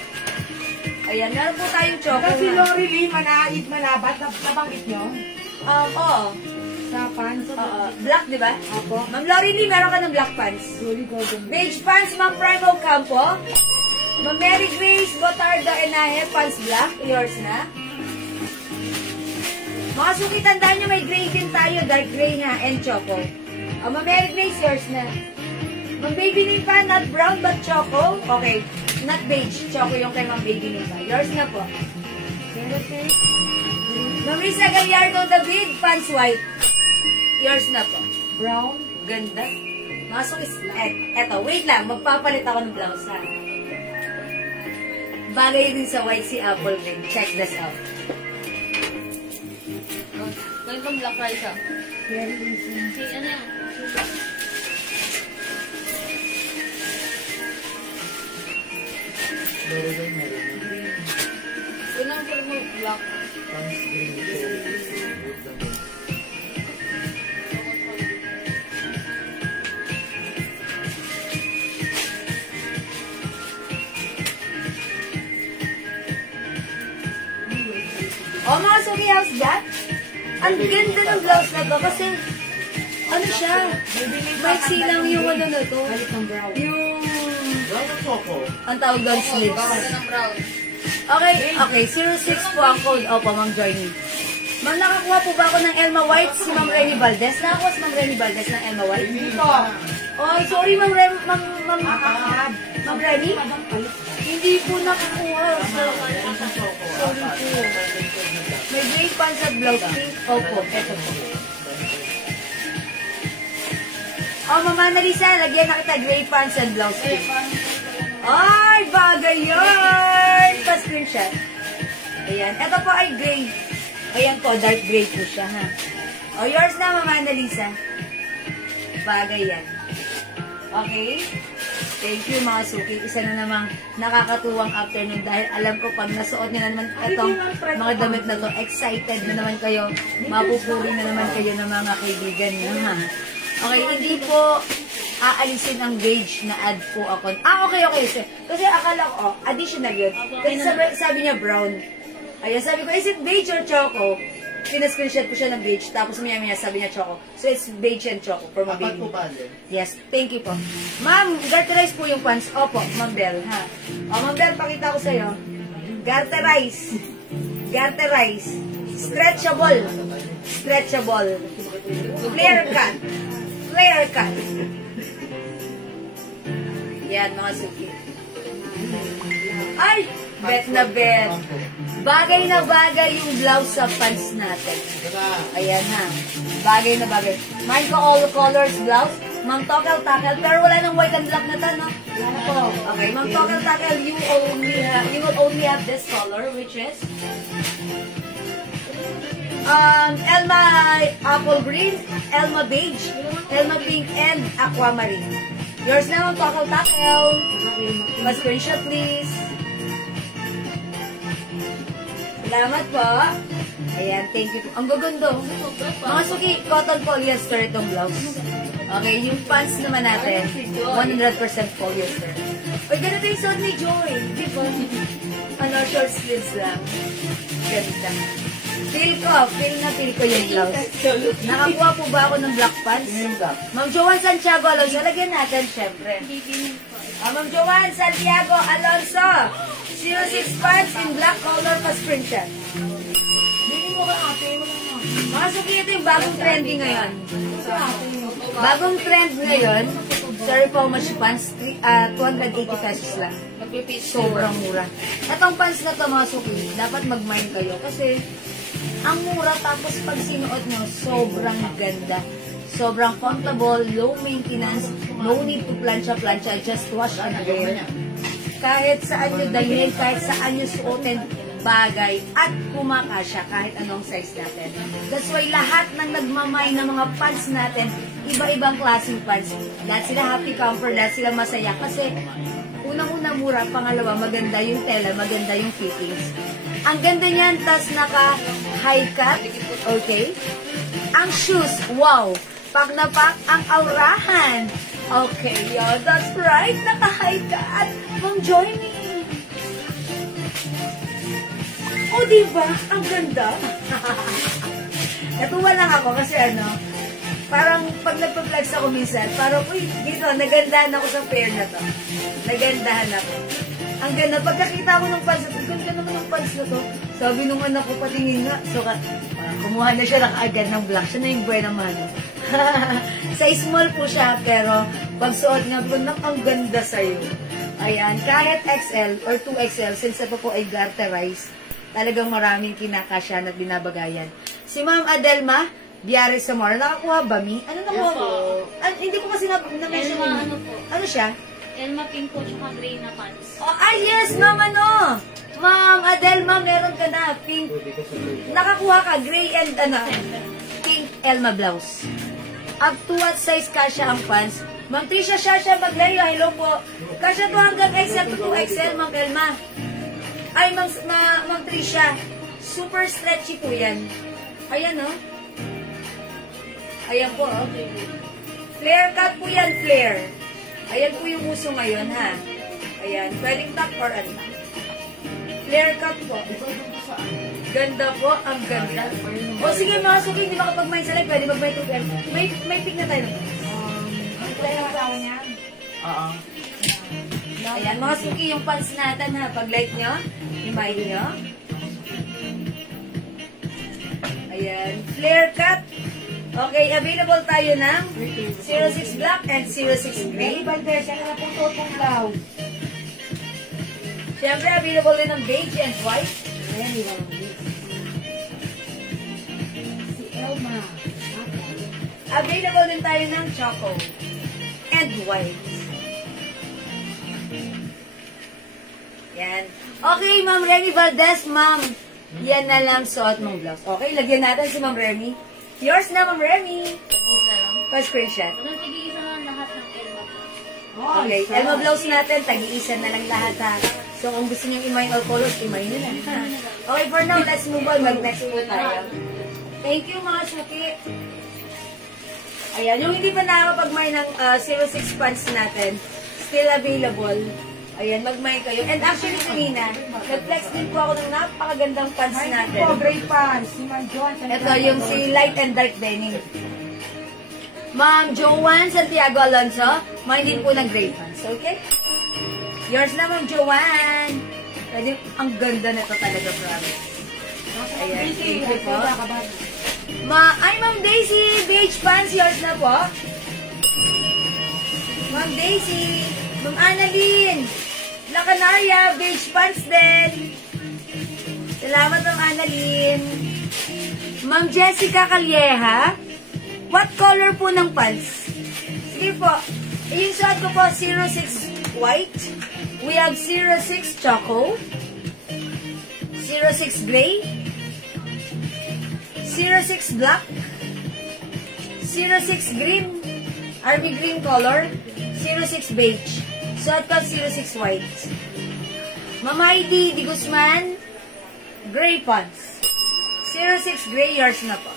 Ayan, meron po tayong choco. Kasi ha? Lori Lee, Manaid, Manabat, nabanggit nyo? Oo. Sa pants. Oo. Black, di ba? Apo. Ma'am Lori Lee, meron ka ng black pants. Lori Golden. Beige pants, Ma'am Primo Campo. Ma'am Mary Grace Botarda Enahe, pants black. Yours na. Mga suki, tandaan nyo, may gray din tayo. Dark gray nga, and choco. Ma'am Mary Grace, yours na. Ma'am Baby Nimpa, not brown but choco. Okay. Not beige. Choco yung kay Ma'am Baby Nimpa. Yours na po. Ma'am Risa Gallardo David, pants white. Yours na po. Brown. Ganda. Mga sukis. Eto, wait lang. Magpapalit ako ng blouse, ha? Bagay din sa white si Apple Ring. Check this out. Ganitong black rice, ha? Very easy. Ano yan? Meron din, meron. Unang pero mo black. Pants green, so, good lang. Oh, mga suki, how's that? Ang ganda ng blouse na to kasi ano siya? Maiksi lang yung ano na to. Balik ng brown. Yung Brown ang choco. ang tawag doon sleeves. Okay, okay. 06 po ang code. Opo, Ma'am Joyny. Ma'am, nakakuha po ba ako ng Elma White si Ma'am Renny Valdez? Nakakuha si Ma'am Renny Valdez ng Elma White? Dito. Oh, sorry, Ma'am Renny. Hindi po nakakuha. Sorry po. May gray pa pants at blouse. Pink. Opo, eto po. Oh, Mama Annalisa, lagyan na kita gray pants and blouse. Pink. Ay, bagay yun! Pa-screenshot. Ayan. Ito po ay gray. Ayan po, dark gray po siya, ha? O, yours na, Mama Annalisa. Bagay yan. Okay? Thank you, mga suki. Isa na namang nakakatuwang afternoon dahil alam ko pag nasuot niyo na naman itong mga damit na to, excited na naman kayo, mapupuri na naman kayo ng mga kaibigan niyo, ha? Okay, hindi po aalisin ang beige na add po ako. Okay. Kasi akala ko, additional yun. Kasi sabi niya brown. Ayan, sabi ko, is it beige or choco? Pinascreenshot ko siya ng beige, tapos maya sabi niya choco. So, it's beige and choco for my baby. Yes, thank you po. Ma'am, garterize po yung pants. Opo, Ma'am Bell, ha? O, Ma'am Bell, pakita ko sa'yo. Garterize. Stretchable. Flare cut. Yan, mga suki. Ay! Bet na bet. Bagay na bagay yung blouse sa pants natin. Ayan ha. Bagay na bagay. Mine ko all colors blouse. Ma'am Tokel Takel. Pero wala nang white and black na to, no? Ano po? Okay, Ma'am Tokel Takel, you will only have this color, which is Elma Apple Green, Elma Beige, Elma Pink, and Aquamarine. Yours na, Ma'am Tokel Takel. Pa-screenshot, please. Salamat po. Ayan, thank you po. Ang gaganda. Mga suki, cotton polyester itong blouse. Okay, yung pants naman natin, 100% polyester. Uy, ganito yung suot ni Joy. Di ba? Short sleeves lang. Ganda. Feel ko yung blouse. Nakakuha po ba ako ng black pants? Ma'am Joanne Santiago Alonso, lagyan natin, syempre. Ma'am Joanne Santiago Alonso, 06 pants in black color pa screenshot. Mga suki, ito yung bagong trending ngayon. Bagong trend ngayon, sorry po, much pants, 280 pesos lang. Sobrang mura. Itong pants na to, mga suki, dapat mag-mind kayo kasi ang mura, tapos pag sinuot nyo, sobrang ganda. Sobrang comfortable, low maintenance, no need to plancha-plancha, just wash and wear. Kahit saan nyo dalhin, kahit saan nyo suotin, bagay at kumakasya kahit anong size natin. That's why lahat ng nagmamay ng mga pants natin, iba-ibang klaseng pants. Lahat sila happy camper, lahat sila masaya kasi unang-una mura, pangalawa maganda yung tela, maganda yung fittings. Ang ganda niyan, tas naka-high cut, okay? Ang shoes, wow! Pak na pak ang aurahan. Okay, yeah, that's right. Naka-high cut. Ma'am Joyny. Oh, diba? Ang ganda. Natuwa lang ako kasi parang pag nagpa-flex ako minsan, parang, uy, dito, nagandahan ako sa pair na to. Nagandahan ako. Ang ganda. Pagkakita ko ng pants, ang ganda naman ng pants na to. Sabi nung anak ko, patingin nga. So, kumuha na siya agad ng black. Siya na yung buena mano. Size small po siya, pero pag suot nga, ang ganda sa'yo. Ayan, kahit XL or 2XL, since ito po ay garterize, talagang maraming kinakasyan at binabagayan. Si Ma'am Adelma, Biares Zamora, nakakuha ba, Mi? Ano nakuha mo? Hindi ko kasi na-mention mo. Ano siya? Elma pink po, tsaka gray na pants. Oh, yes, Ma'am, Ma'am Adelma, meron ka na. Pink. Nakakuha ka, gray and pink Elma blouse. Up to what size kasha ang pants? Ma'am Trisha Shasha Maglayo, hello po. Kasha to hanggang XL to 2XL, Ma'am Elma. Ay, Ma'am Trisha. Super stretchy po yan. Ayan, Ayan po, Flare cut po yan, flare. Ayan po yung uso ngayon, ha. Ayan, pwedeng top or flare cut po. Ganda po, ang ganda. O sige, mga suki, hindi makapag-mind sa live, pwede mag-mind to PM. May pick na tayo naman. Tayo ang tao niya. Oo. Ayan, mga suki, yung pants natin, ha. Pag-like nyo, i-mind nyo. Ayan, flare cut. Okay, available tayo ng 06 black and 06 gray. Siyempre, available din ng beige and white. Available din tayo ng choco and white. Yan. Okay, Ma'am Remy Valdez, ma'am. Yan na lang suot mong blouse. Okay, lagyan natin si Ma'am Remy. Yours na, Ma'am Remy. Pa-screenshot. Okay, Elmo blouse natin, tag-iisa na lang lahat ha. So, kung gusto nyo imay all colors, imay nyo na. Okay, for now, let's move on. Mag-next po tayo. Thank you, mga suki. Ayan, yung hindi pa nakakapag-may ng 06 pants natin, still available. Ayan, mag-may kayo. And actually, kanina, nag-flex din po ako ng napakagandang pants natin. Gray pants. Si Ma'am Joanne. Ito yung si light and dark denim. Ma'am Joanne Santiago Alonso, may din po ng gray pants, okay? Yours na, Ma'am Joanne. Pwede, ang ganda na ito talaga, promise. Ayan, thank you po. Ma'am Daisy, beige pants, yours na po. Ma'am Daisy, Ma'am Annalyn, La Canaria, beige pants din. Salamat, Ma'am Annalyn. Ma'am Jessica Calleja, what color po ng pants? Sige po, yung suot ko po, 06 white. We have 06 choco, 06 gray, 06 black, 06 green, army green color, 06 beige. Suot ko 06 white. Ma'am Heidi Di Guzman, gray pants. 06 gray, yours na po.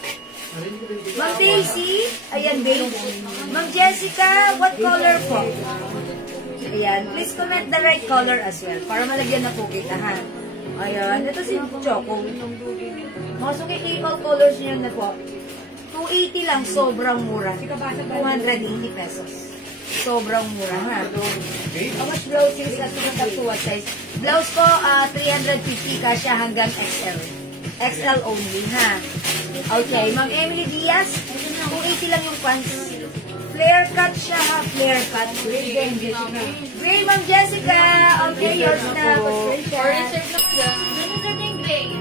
Ma'am Daisy, ayan beige. Ma'am Jessica, what color po? Ayan, please comment the right color as well para malagyan na po kita, ha? Ayan, ito si Choco. Mga sukiti all colors niyo na po. 280 lang, sobrang mura. 280 pesos. Sobrang mura, ha? How much blouse is at to what size? Blouse ko, 350 kasya hanggang XL. XL only, ha? Okay, Ma'am Emily Diaz, 280 lang yung pants. Flare cut siya, ha? Flare cut. Gray, Ma'am Jessica. Okay, yours na.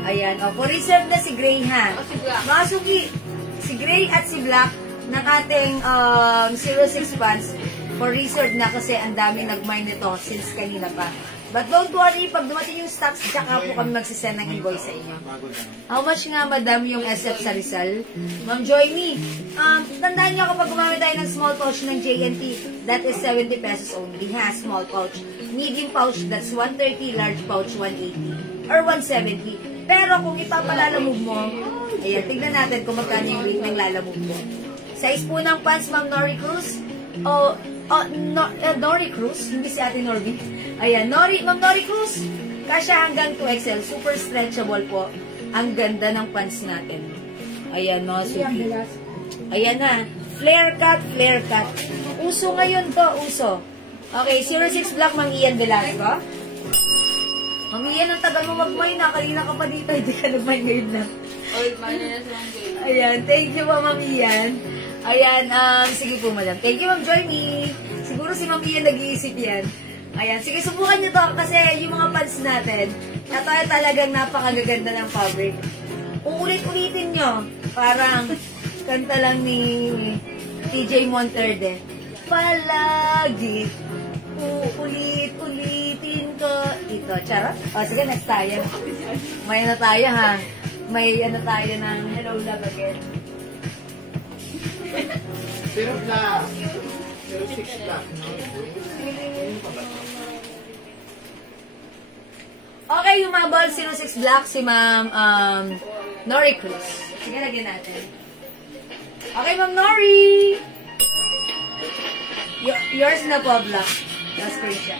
Ayan, for reserve na si Gray, ha? Mga suki, si Gray at si Black ng ating 06 pants for reserve na kasi ang dami nag-mine nito since kanina pa. But don't worry, pag dumating yung stocks, tsaka po kami magsisend ng invoice sa inyo. How much nga, madam, yung SF sa Rizal? Ma'am Joy Me, tandaan nyo kapag gumamit tayo ng small pouch ng JNT, that is 70 pesos only, ha? Small pouch. Medium pouch, that's 130, large pouch, 180, or 170. Pero kung ipapalalamog mo, ayan, tignan natin kung magkano yung rate ng lalamog mo. Size po ng pants, Ma'am Nori Cruz, Nori Cruz, hindi si Ate Norby. Ayan, Ma'am Nori Cruz, kasya hanggang 2XL, super stretchable po. Ang ganda ng pants natin. Ayan, mga suki. Ayan na, flare cut, flare cut. Uso ngayon to, uso. Okay, 06 Black, Ma'am Ian Velasco. Ma'am Ian, ang tagal mo mag-mine na, kanina ka pa dito, hindi ka nag-mine ngayon na. Ayan, thank you po, Ma'am Ian. Ayan, sige po, madam. Thank you, Ma'am Joy Me. Siguro si Ma'am Ian nag-iisip yan. Ayan, sige, subukan nyo to kasi yung mga pants natin, tayo talagang napakagaganda ng fabric. Uulit-ulitin nyo, parang kanta lang ni TJ Monterde. Palagi, uulit-ulitin ko. Ito, charot. O, sige, next tayo. May ano tayo, ha? May ano tayo ng Hello Love Again. Pero black. Pero 6 black. Okay, humabol 06 Black si Ma'am Nori Cruz. Sige, lagyan natin. Okay, Ma'am Nori! Yours na po, Black. Last screenshot.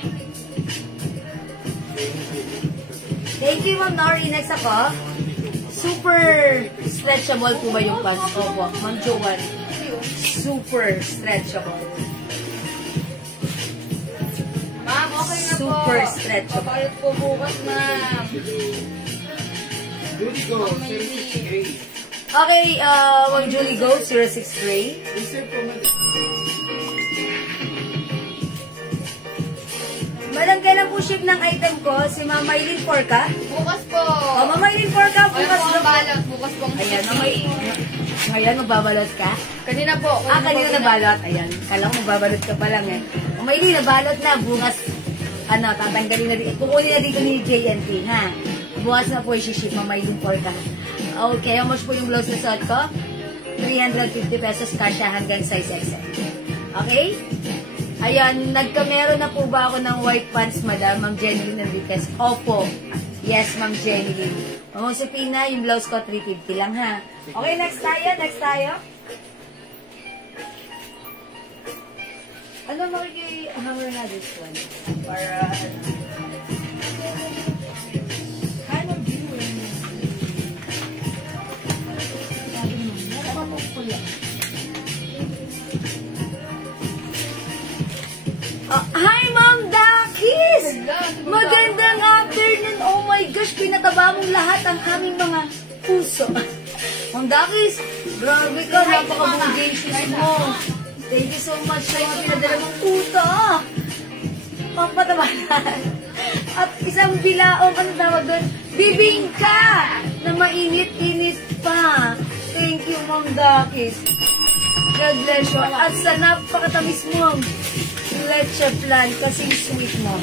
Thank you, Ma'am Nori. Next ako. Super stretchable po ba yung pants? Opo, Ma'am Joanne. Super stretchable. Ma'am, okay na po. Super stretchable. Papalit po bukas, ma'am. Judy Go, 06 gray. Okay, Ma'am Julie Go, 06 Gray. Reserve po man. Madam, kailan po ship ng item ko? Si Ma'am Maylin Porca? Bukas po. O, Ma'am Maylin Porca, bukas Wala po daw. ang balot. Bukas po ang Ayan, Ayan, magbabalot ka? Kanina po. Kanina nabalot. Ayan, kala ko magbabalot ka pa lang eh. O may nabalot na, bungas, tatanggalin na dito. Kukunin na dito ni JNT, ha? Bukas na po i-ship, mamailin for ka. Okay, how much po yung blouse na suot ko? 350 pesos, kasya hanggang size XL. Okay? Ayan, nagkamero na po ba ako ng white pants, madam? Ma'am Jenny Enriquez. Opo. Yes, Ma'am Jenny. Ma'am Josepina, yung blouse ko, 350 lang, ha? Okay, next tayo. Ano makikihhammer na this one? Para, kind of viewing. Sabi mo, nakapapok ko yan. Hi, Ma'am Dakis! Magandang afternoon! Oh my gosh, pinataba mong lahat ang aming mga puso. Ma'am Dakis, grabe ka, napaka-bodacious mo. Thank you so much sa mga pinadala mong puto. Pampataba lahat. At isang bilaong, ano tawag doon? Bibingka! Na mainit-init pa. Thank you, Ma'am Dakis. God bless you. At sa napakatamis mo, leche plan, kasing sweet mo.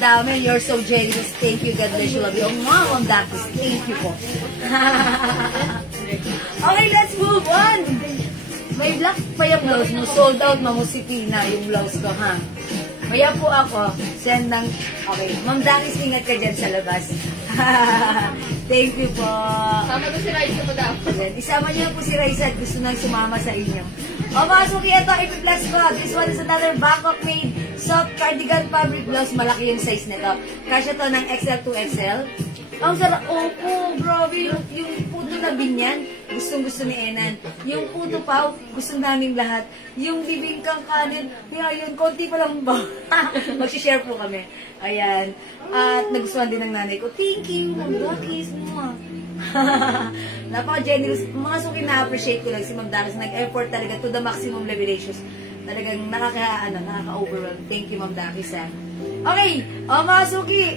Dami, you're so generous. Thank you, God bless you, love you. Ma'am Dakis, thank you po. Okay, let's move on. May black pa yung blouse mo. Sold out, Mamusipina, yung blouse ko, ha? Kaya po ako, send ng... Okay, Ma'am Dakis, ingat ka dyan sa labas. Thank you po. Sama ko si Raisa po daw. Isama niyo po si Raisa at gusto nang sumama sa inyo. O mga suki, ito, ipiplex ko. This one is another Bangkok made soft cardigan fabric blouse. Malaki yung size nito. Kasya to ng XL to XL. Ang sarap. Opo, grabe. Yung puto na binyan, gustong-gusto ni Enan. Yung puto pao, gusto namin lahat. Yung bibingkang kanin, yun, konti pa lang ba? Mag-share po kami. Ayan. At nagustuhan din ng nanay ko. Thank you. Ma'am Dakis mo. Napaka-generous. Mga suki na-appreciate ko lang si Ma'am Dakis. Nag-effort talaga to the maximum levelations. Talagang nakaka-overwhelm. Thank you, Ma'am Dakis, ha. Okay. O mga suki,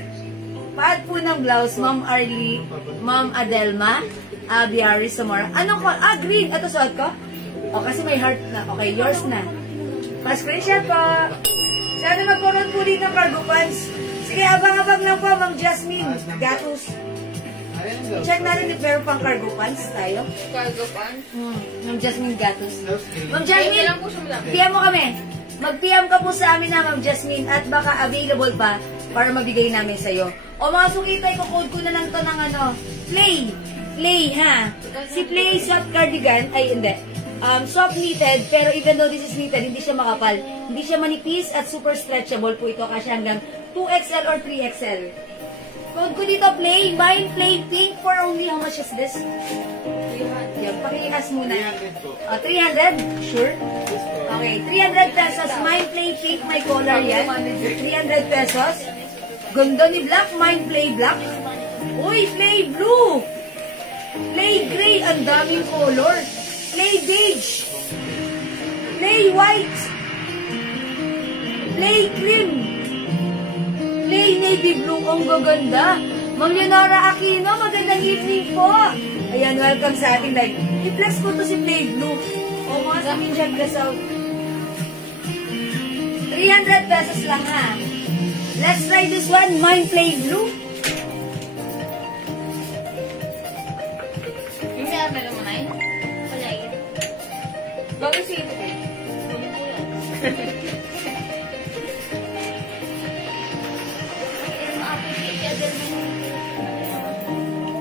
paad po ng blouse, Ma'am Arlie, Ma'am Adelma, Biari Samora. Ano ko? Green. Ito suot ko? O, kasi may heart na. Okay, yours na. Pa-screenshot po. Sana magkaroon po dito ng cargo pants. Sige, abang-abang lang po, Ma'am Jasmine Gatos. Check natin if meron pang cargo pants tayo. Cargo pants? Ma'am Jasmine Gatos. Ma'am Jasmine, PM mo kami. Mag-PM ka po sa amin na, Ma'am Jasmine, at baka available pa para mabigay namin sa'yo. O mga sukitay, kukode ko na lang to ng Play. Play, ha? Si Play soft cardigan, ay hindi. Soft knitted, pero even though this is knitted, hindi siya makapal. Hindi siya manipis at super stretchable po ito kasi hanggang 2XL or 3XL. Code ko dito, Play. Mine Play Pink for only, how much is this? 300. Yan, paki-ask muna. 300? Sure? Okay, 300 pesos. Mine Play Pink, may color yan. 300 pesos. Ganda ni Black. Mine Play Black. Uy, Play Blue. Play Gray. Ang daming color. Play Beige. Play White. Play Cream. Play Navy Blue. Ang gaganda. Ma'am Leonora Aquino, magandang evening po. Ayan, welcome sa ating live. I-flex ko to si Play Blue. O mga sa amin dyan, bless out. 300 pesos lang, ha. Let's try this one. Mine Play Blue. Yung may meron mo na yun? Wala yun. Bakit sino ko?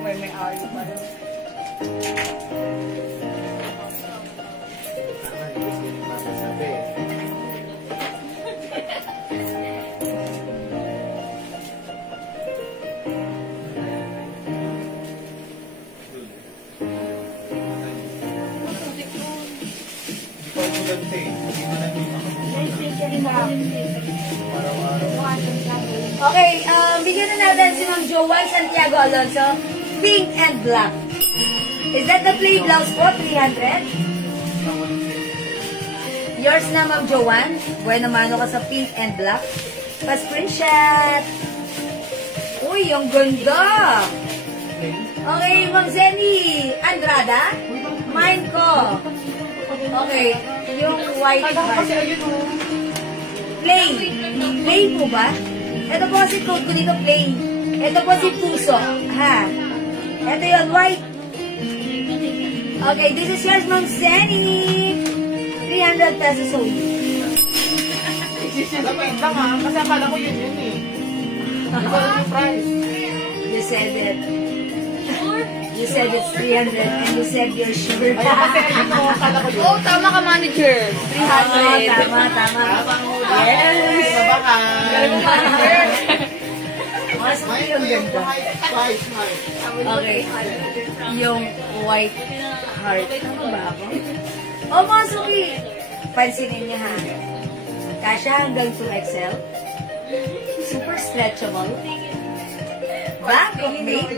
May ari pa rin. Okay, bigyan na natin si Ma'am Joel Santiago Alonso. Pink and black. Is that the play blouse po? 300? Yours na, Ma'am Joanne. Bueno, mano ka sa pink and black. Pa-screenshot. Uy, ang ganda. Okay, Ma'am Zenny Andrada. mine ko. Okay, yung white heart. Play. Play po ba? Ito po kasi code ko dito, play. Ito po si puso. Ha? Ito yun, white. Okay, this is yours, Ma'am Zenny. 300 pesos only. Wait lang ha, kasi akala ko yun eh. Hindi ko alam yung price. You said it. You said it's 300 and you said you're sure. Kasi ayun o, akala ko yun. Oh, tama ka, manager. 300. Tama. Yes. Sabakan. Mas yung ganda. Price, Okay. Yung white heart. Ano ba ako? Oh, mga suki. Pansinin niya ha. Kasha hanggang 2XL. Super stretchable. Back of made.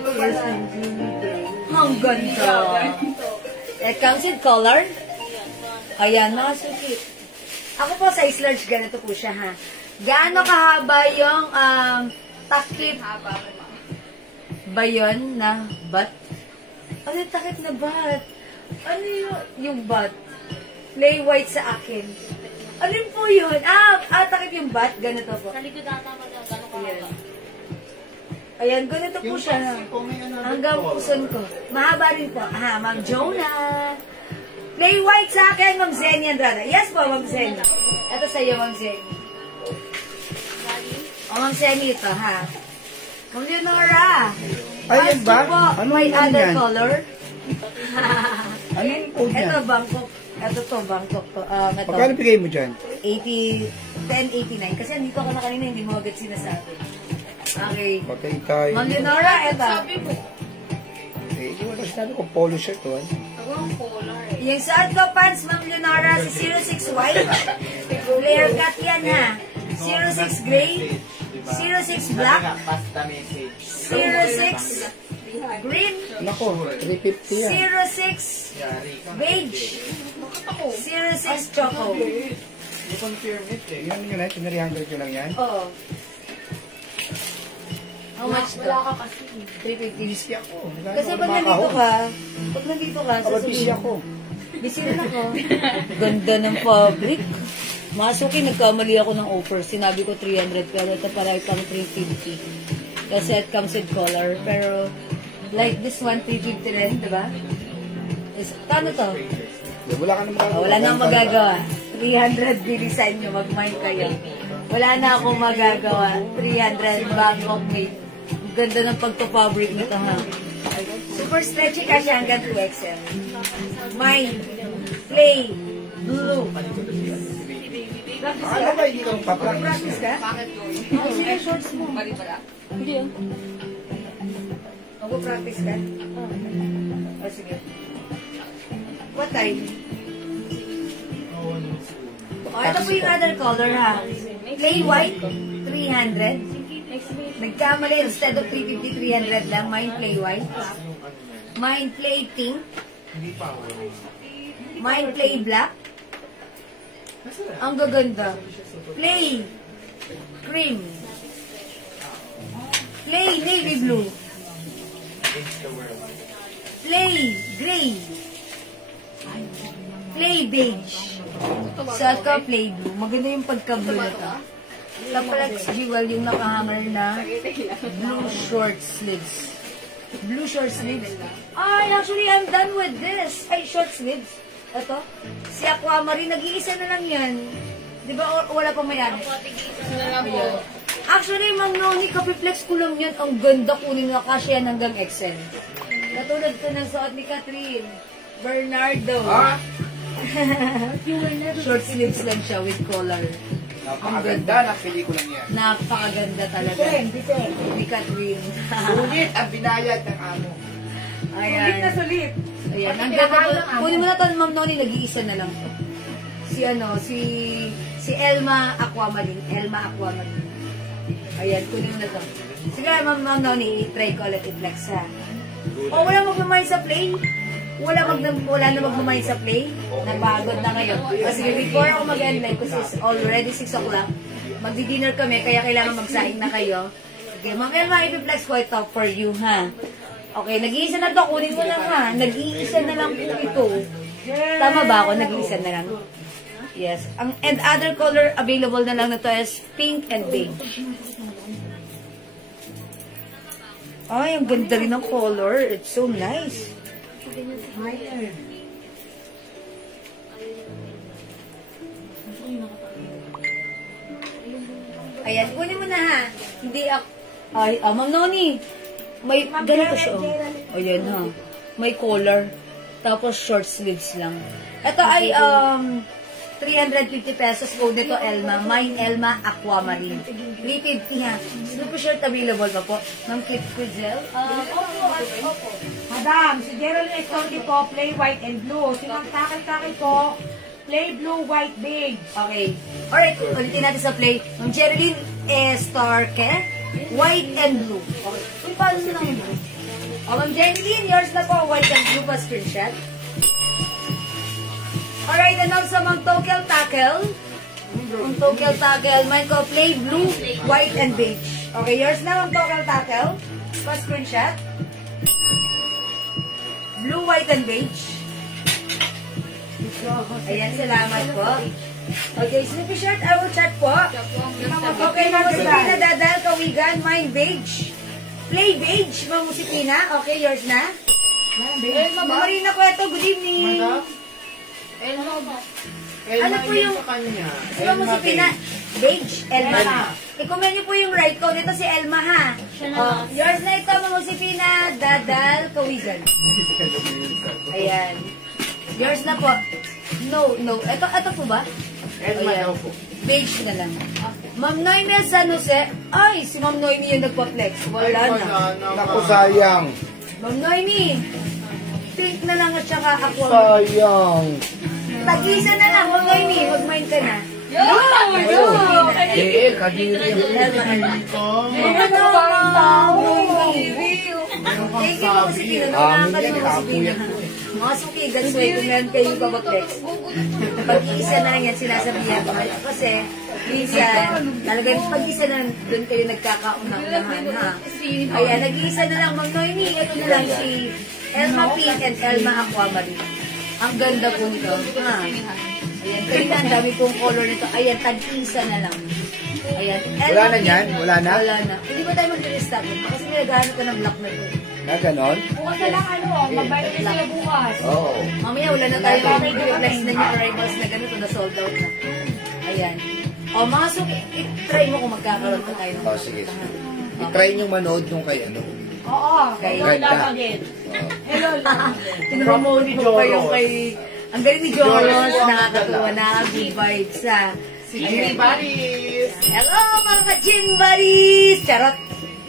Ang ganda. It comes in color. Ayan, mga suki. Ako po, size large, ganito po siya ha. Gaano kahaba yung takip ba yun na bat? Ano yung takip na bat? Ano yung bat? Play white sa akin. Ano po yun? Takip yung bat? Ganito po. Ayan. Ayan, ganito po siya. Hanggang puson ko. Mahaba rin po. Ma'am Jonah. Play white sa akin, Ma'am Zenny Andrada. Yes po, Ma'am Zenny. Ito sa iyo, Ma'am Zenny. Ma'am Zenny ito, ha? Ma'am Leonora. Ayan ba? Po, Ano may yan other yan? color. Anong code Ito, yan? Bangkok. Ito to, Bangkok to. Ito, Magkano bigay mo dyan? 1089. Kasi andito ako na kanina, hindi mo agad sinasabi. Okay. Patay tayo. Ma'am Leonora, ito. Eh, hindi wala sinabi ko, polo shirt to. Yung suot ko pants, Ma'am Leonora, si 06 white. Flare cut yan, ha. 06 gray. 06 black. Pasta message. 06 green. Nako, 350 yan. 06 beige. 06 choco. I-confirm it eh. Yan yun eh, 300 yun lang yan. Oo. How much to? Wala ka kasi. 350. Busy ako. Kasi pag nandito ka, Kapag busy sasabihin. ako. Busy rin ako. Ganda ng fabric. Masuki, nagkamali ako ng offer. Sinabi ko 300, pero ito para pang 350. Kasi it comes with color. Pero, like this one, 350 rin, diba? Kano to? Wala ka na magagawa. Wala na akong magagawa. 300 bilisan nyo, mag-mind kayo. Wala na akong magagawa. 300 Bangkok made. Ang ganda ng pagto-fabric nito, ha? Super stretchy kasi hanggang 2XL. Mine, play, blue. Ano ba hindi ka magpapractice? Practice ka? Oh, sino yung shorts mo? Hindi yun. Mag-practice ka? Oh, sige. What time? Oh, ito po yung other color, ha? Play white, 300. Nagkamali, instead of 350, 300 lang. Mine play white. Mine play pink. Mine play black. Ang gaganda. Play cream. Play navy blue. Play gray. Play beige. Suot ko play blue. Maganda yung pagka-blue na to. Tapos jewel yung nakahanger na blue short sleeves. Blue short sleeves. Ay, actually, I'm done with this. Ay, short sleeves. Ito. Si Aquamarine, nag-iisa na lang yan. Di ba wala pang mayari? Ayan. Actually, Ma'am Noni, kapiplex ko lang yan. Ang ganda, kunin na kasi yan hanggang XL. Katulad ko ng suot ni Catherine. Bernardo. Short sleeves lang siya with collar. Napakaganda, napili ko lang yan. Napakaganda talaga. Ni Catherine. Sulit ang binayad ng amo. Ayan. Sulit na sulit. Ayan. Ang ganda po. Kunin mo na to, Ma'am Noni, nag-iisa na lang to. Si Elma Aquamarine. Ayan, kunin mo na to. Sige, Ma'am Noni, i-try ko ulit i-flex ha. O, wala magmamay sa play? Wala na magmamay sa play? Napagod na ngayon. Kasi before ako mag-end live, kasi it's already 6 o'clock, magdi-dinner kami, kaya kailangan magsaing na kayo. Okay, Ma'am Elma, i-flex ko ito for you, ha? Okay, nag-iisa na to. Kunin mo lang ha. Nag-iisa na lang po ito. Tama ba ako? Nag-iisa na lang. Yes. And other color available na lang na to is pink and beige. Ay, ang ganda rin ng color. It's so nice. Ayan, kunin mo na ha. Hindi ako... Ay, Ma'am Noni. May ganito siya. Ayan ha. May collar. Tapos short sleeves lang. Ito ay 350 pesos. Code nito Elma. Mine Elma Aquamarine. 350 ha. Super shirt available pa po. Ma'am Kip Quidzel. Opo. Madam, si Geraldine Estorti po, play white and blue. Si Ma'am Takal-Takal po, play blue, white, beige. Okay. Alright, ulitin natin sa play. Ma'am Geraldine Estorque, white and blue. Okay. Kung paano na lang yun? Ma'am Geraldine, yours na po, white and blue pa screenshot. Alright, and also Ma'am Tokel Takel. Ma'am Tokel Takel, mine ko, play blue, white and beige. Okay, yours na Ma'am Tokel Takel. Pa screenshot. Blue, white, and beige. Ayan, salamat po. Okay, snippy shirt, I will chat po. Okay, Mamusipina, Dadal, Kawigan, mine, beige. Play beige, Mamusipina. Okay, yours na? Marina ko ito, good evening. Ano po yung... Si Mamusipina, beige, Elma. I-comment niyo po yung right ko. Dito si Elma, ha? Yours na ito, Mamusipina, Dadal, Kawigan. Ayan. Yours na po. No. Ito po ba? Elma daw po. Beige na lang. Ma'am Noemi San Jose. Ay, si Ma'am Noemi yung nagpa-flex. Wala na. Naku, sayang. Ma'am Noemi. Pink na lang at saka aqua. Sayang. Tag-isa na lang, Ma'am Noemi. Mag-mind ka na. Yo! Kadiri. Thank you po si Pino. Nakakalimutan si Pino. Mga suki, gansway, kung meron kayong babaklex. Pag-iisa na lang yan sinasabihan ko. Kasi, minsan, talagang pag-isa na lang doon kayo nagkakaunang-unahan, ha? Ayan, nag-iisa na lang, Ma'am Noemi. Ito na lang si Elma Pink and Elma Aquamarine. Ang ganda po nito. Ha? Ayan, kanina ang dami pong color nito. Ayan, tag-isa na lang. Ayan. Wala na yan? Wala na? Wala na. Hindi ba tayo mag-restock yun? Kasi naghahanap ka ng black na ito. Na ganon? Bukas na lang magbayad na sila bukas. Oo. Mamaya wala na tayo replace na yung arrivals na ganito na sold out na. Ayan. O mga suki, i-try mo kung magkakaroon pa tayo. Oh, sige. I-try nyo manood nung kay ano. Oo. Kay Ganda. Tinromote ko pa yung kay... Ang galing ni Joros, nakakatuwa, nakaka-good vibes ha. Si Jimmy Baris. Hello mga ka-Jim buddies! Charot!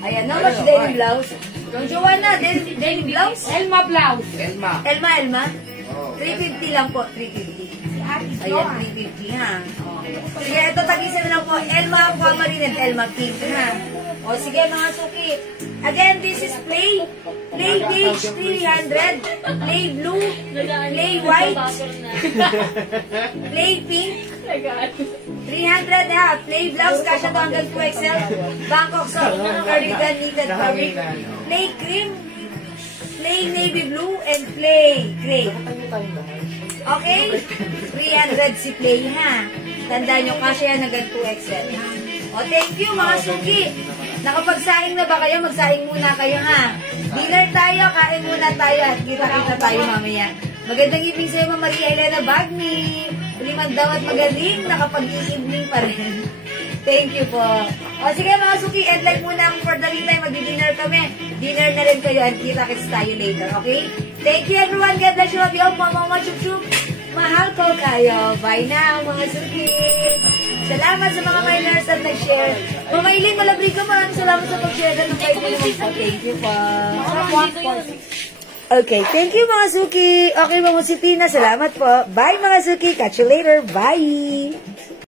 Ayan, how much denim blouse? Yung Joanna, denim blouse? Elma blouse. Elma. Elma? Oh. 350 lang po, 350. Si Ate Ayan, Joan. 350 ha. O. Sige, ito tag-isa na lang po, Elma Aquamarine and Elma Pink ha. O sige mga suki. Again, this is play beige 300, play blue, play white, play pink, 300 ha, play blouse, kasha to hanggang 2XL, Bangkok soft cardigan, knitted fabric, play cream, play navy blue, and play gray. Okay? 300 si play ha. Tandaan nyo, kasha yan hanggang 2XL. O, thank you mga suki. Nakapagsaing na ba kayo? Magsaing muna kayo ha. Dinner tayo, kain muna tayo at kita-kita tayo mamaya. Magandang evening sa'yo, Ma'am Maria Elena Bagni. Ulimang daw at magaling, nakapag-evening pa rin. Thank you po. O sige mga suki, end like muna for the meantime. Mag-dinner kami. Dinner na rin kayo at kita-kits tayo later, okay? Thank you everyone. God bless you. Love you all. Mama, chup-chup. Mahal ko kayo. Bye now mga suki. Salamat sa mga miners at nag-share. Mama Eileen, malabrig ka. Maraming salamat sa pag-share. Thank you po. Okay, thank you mga suki. Okay, mga Musipina, salamat po. Bye mga suki. Catch you later. Bye.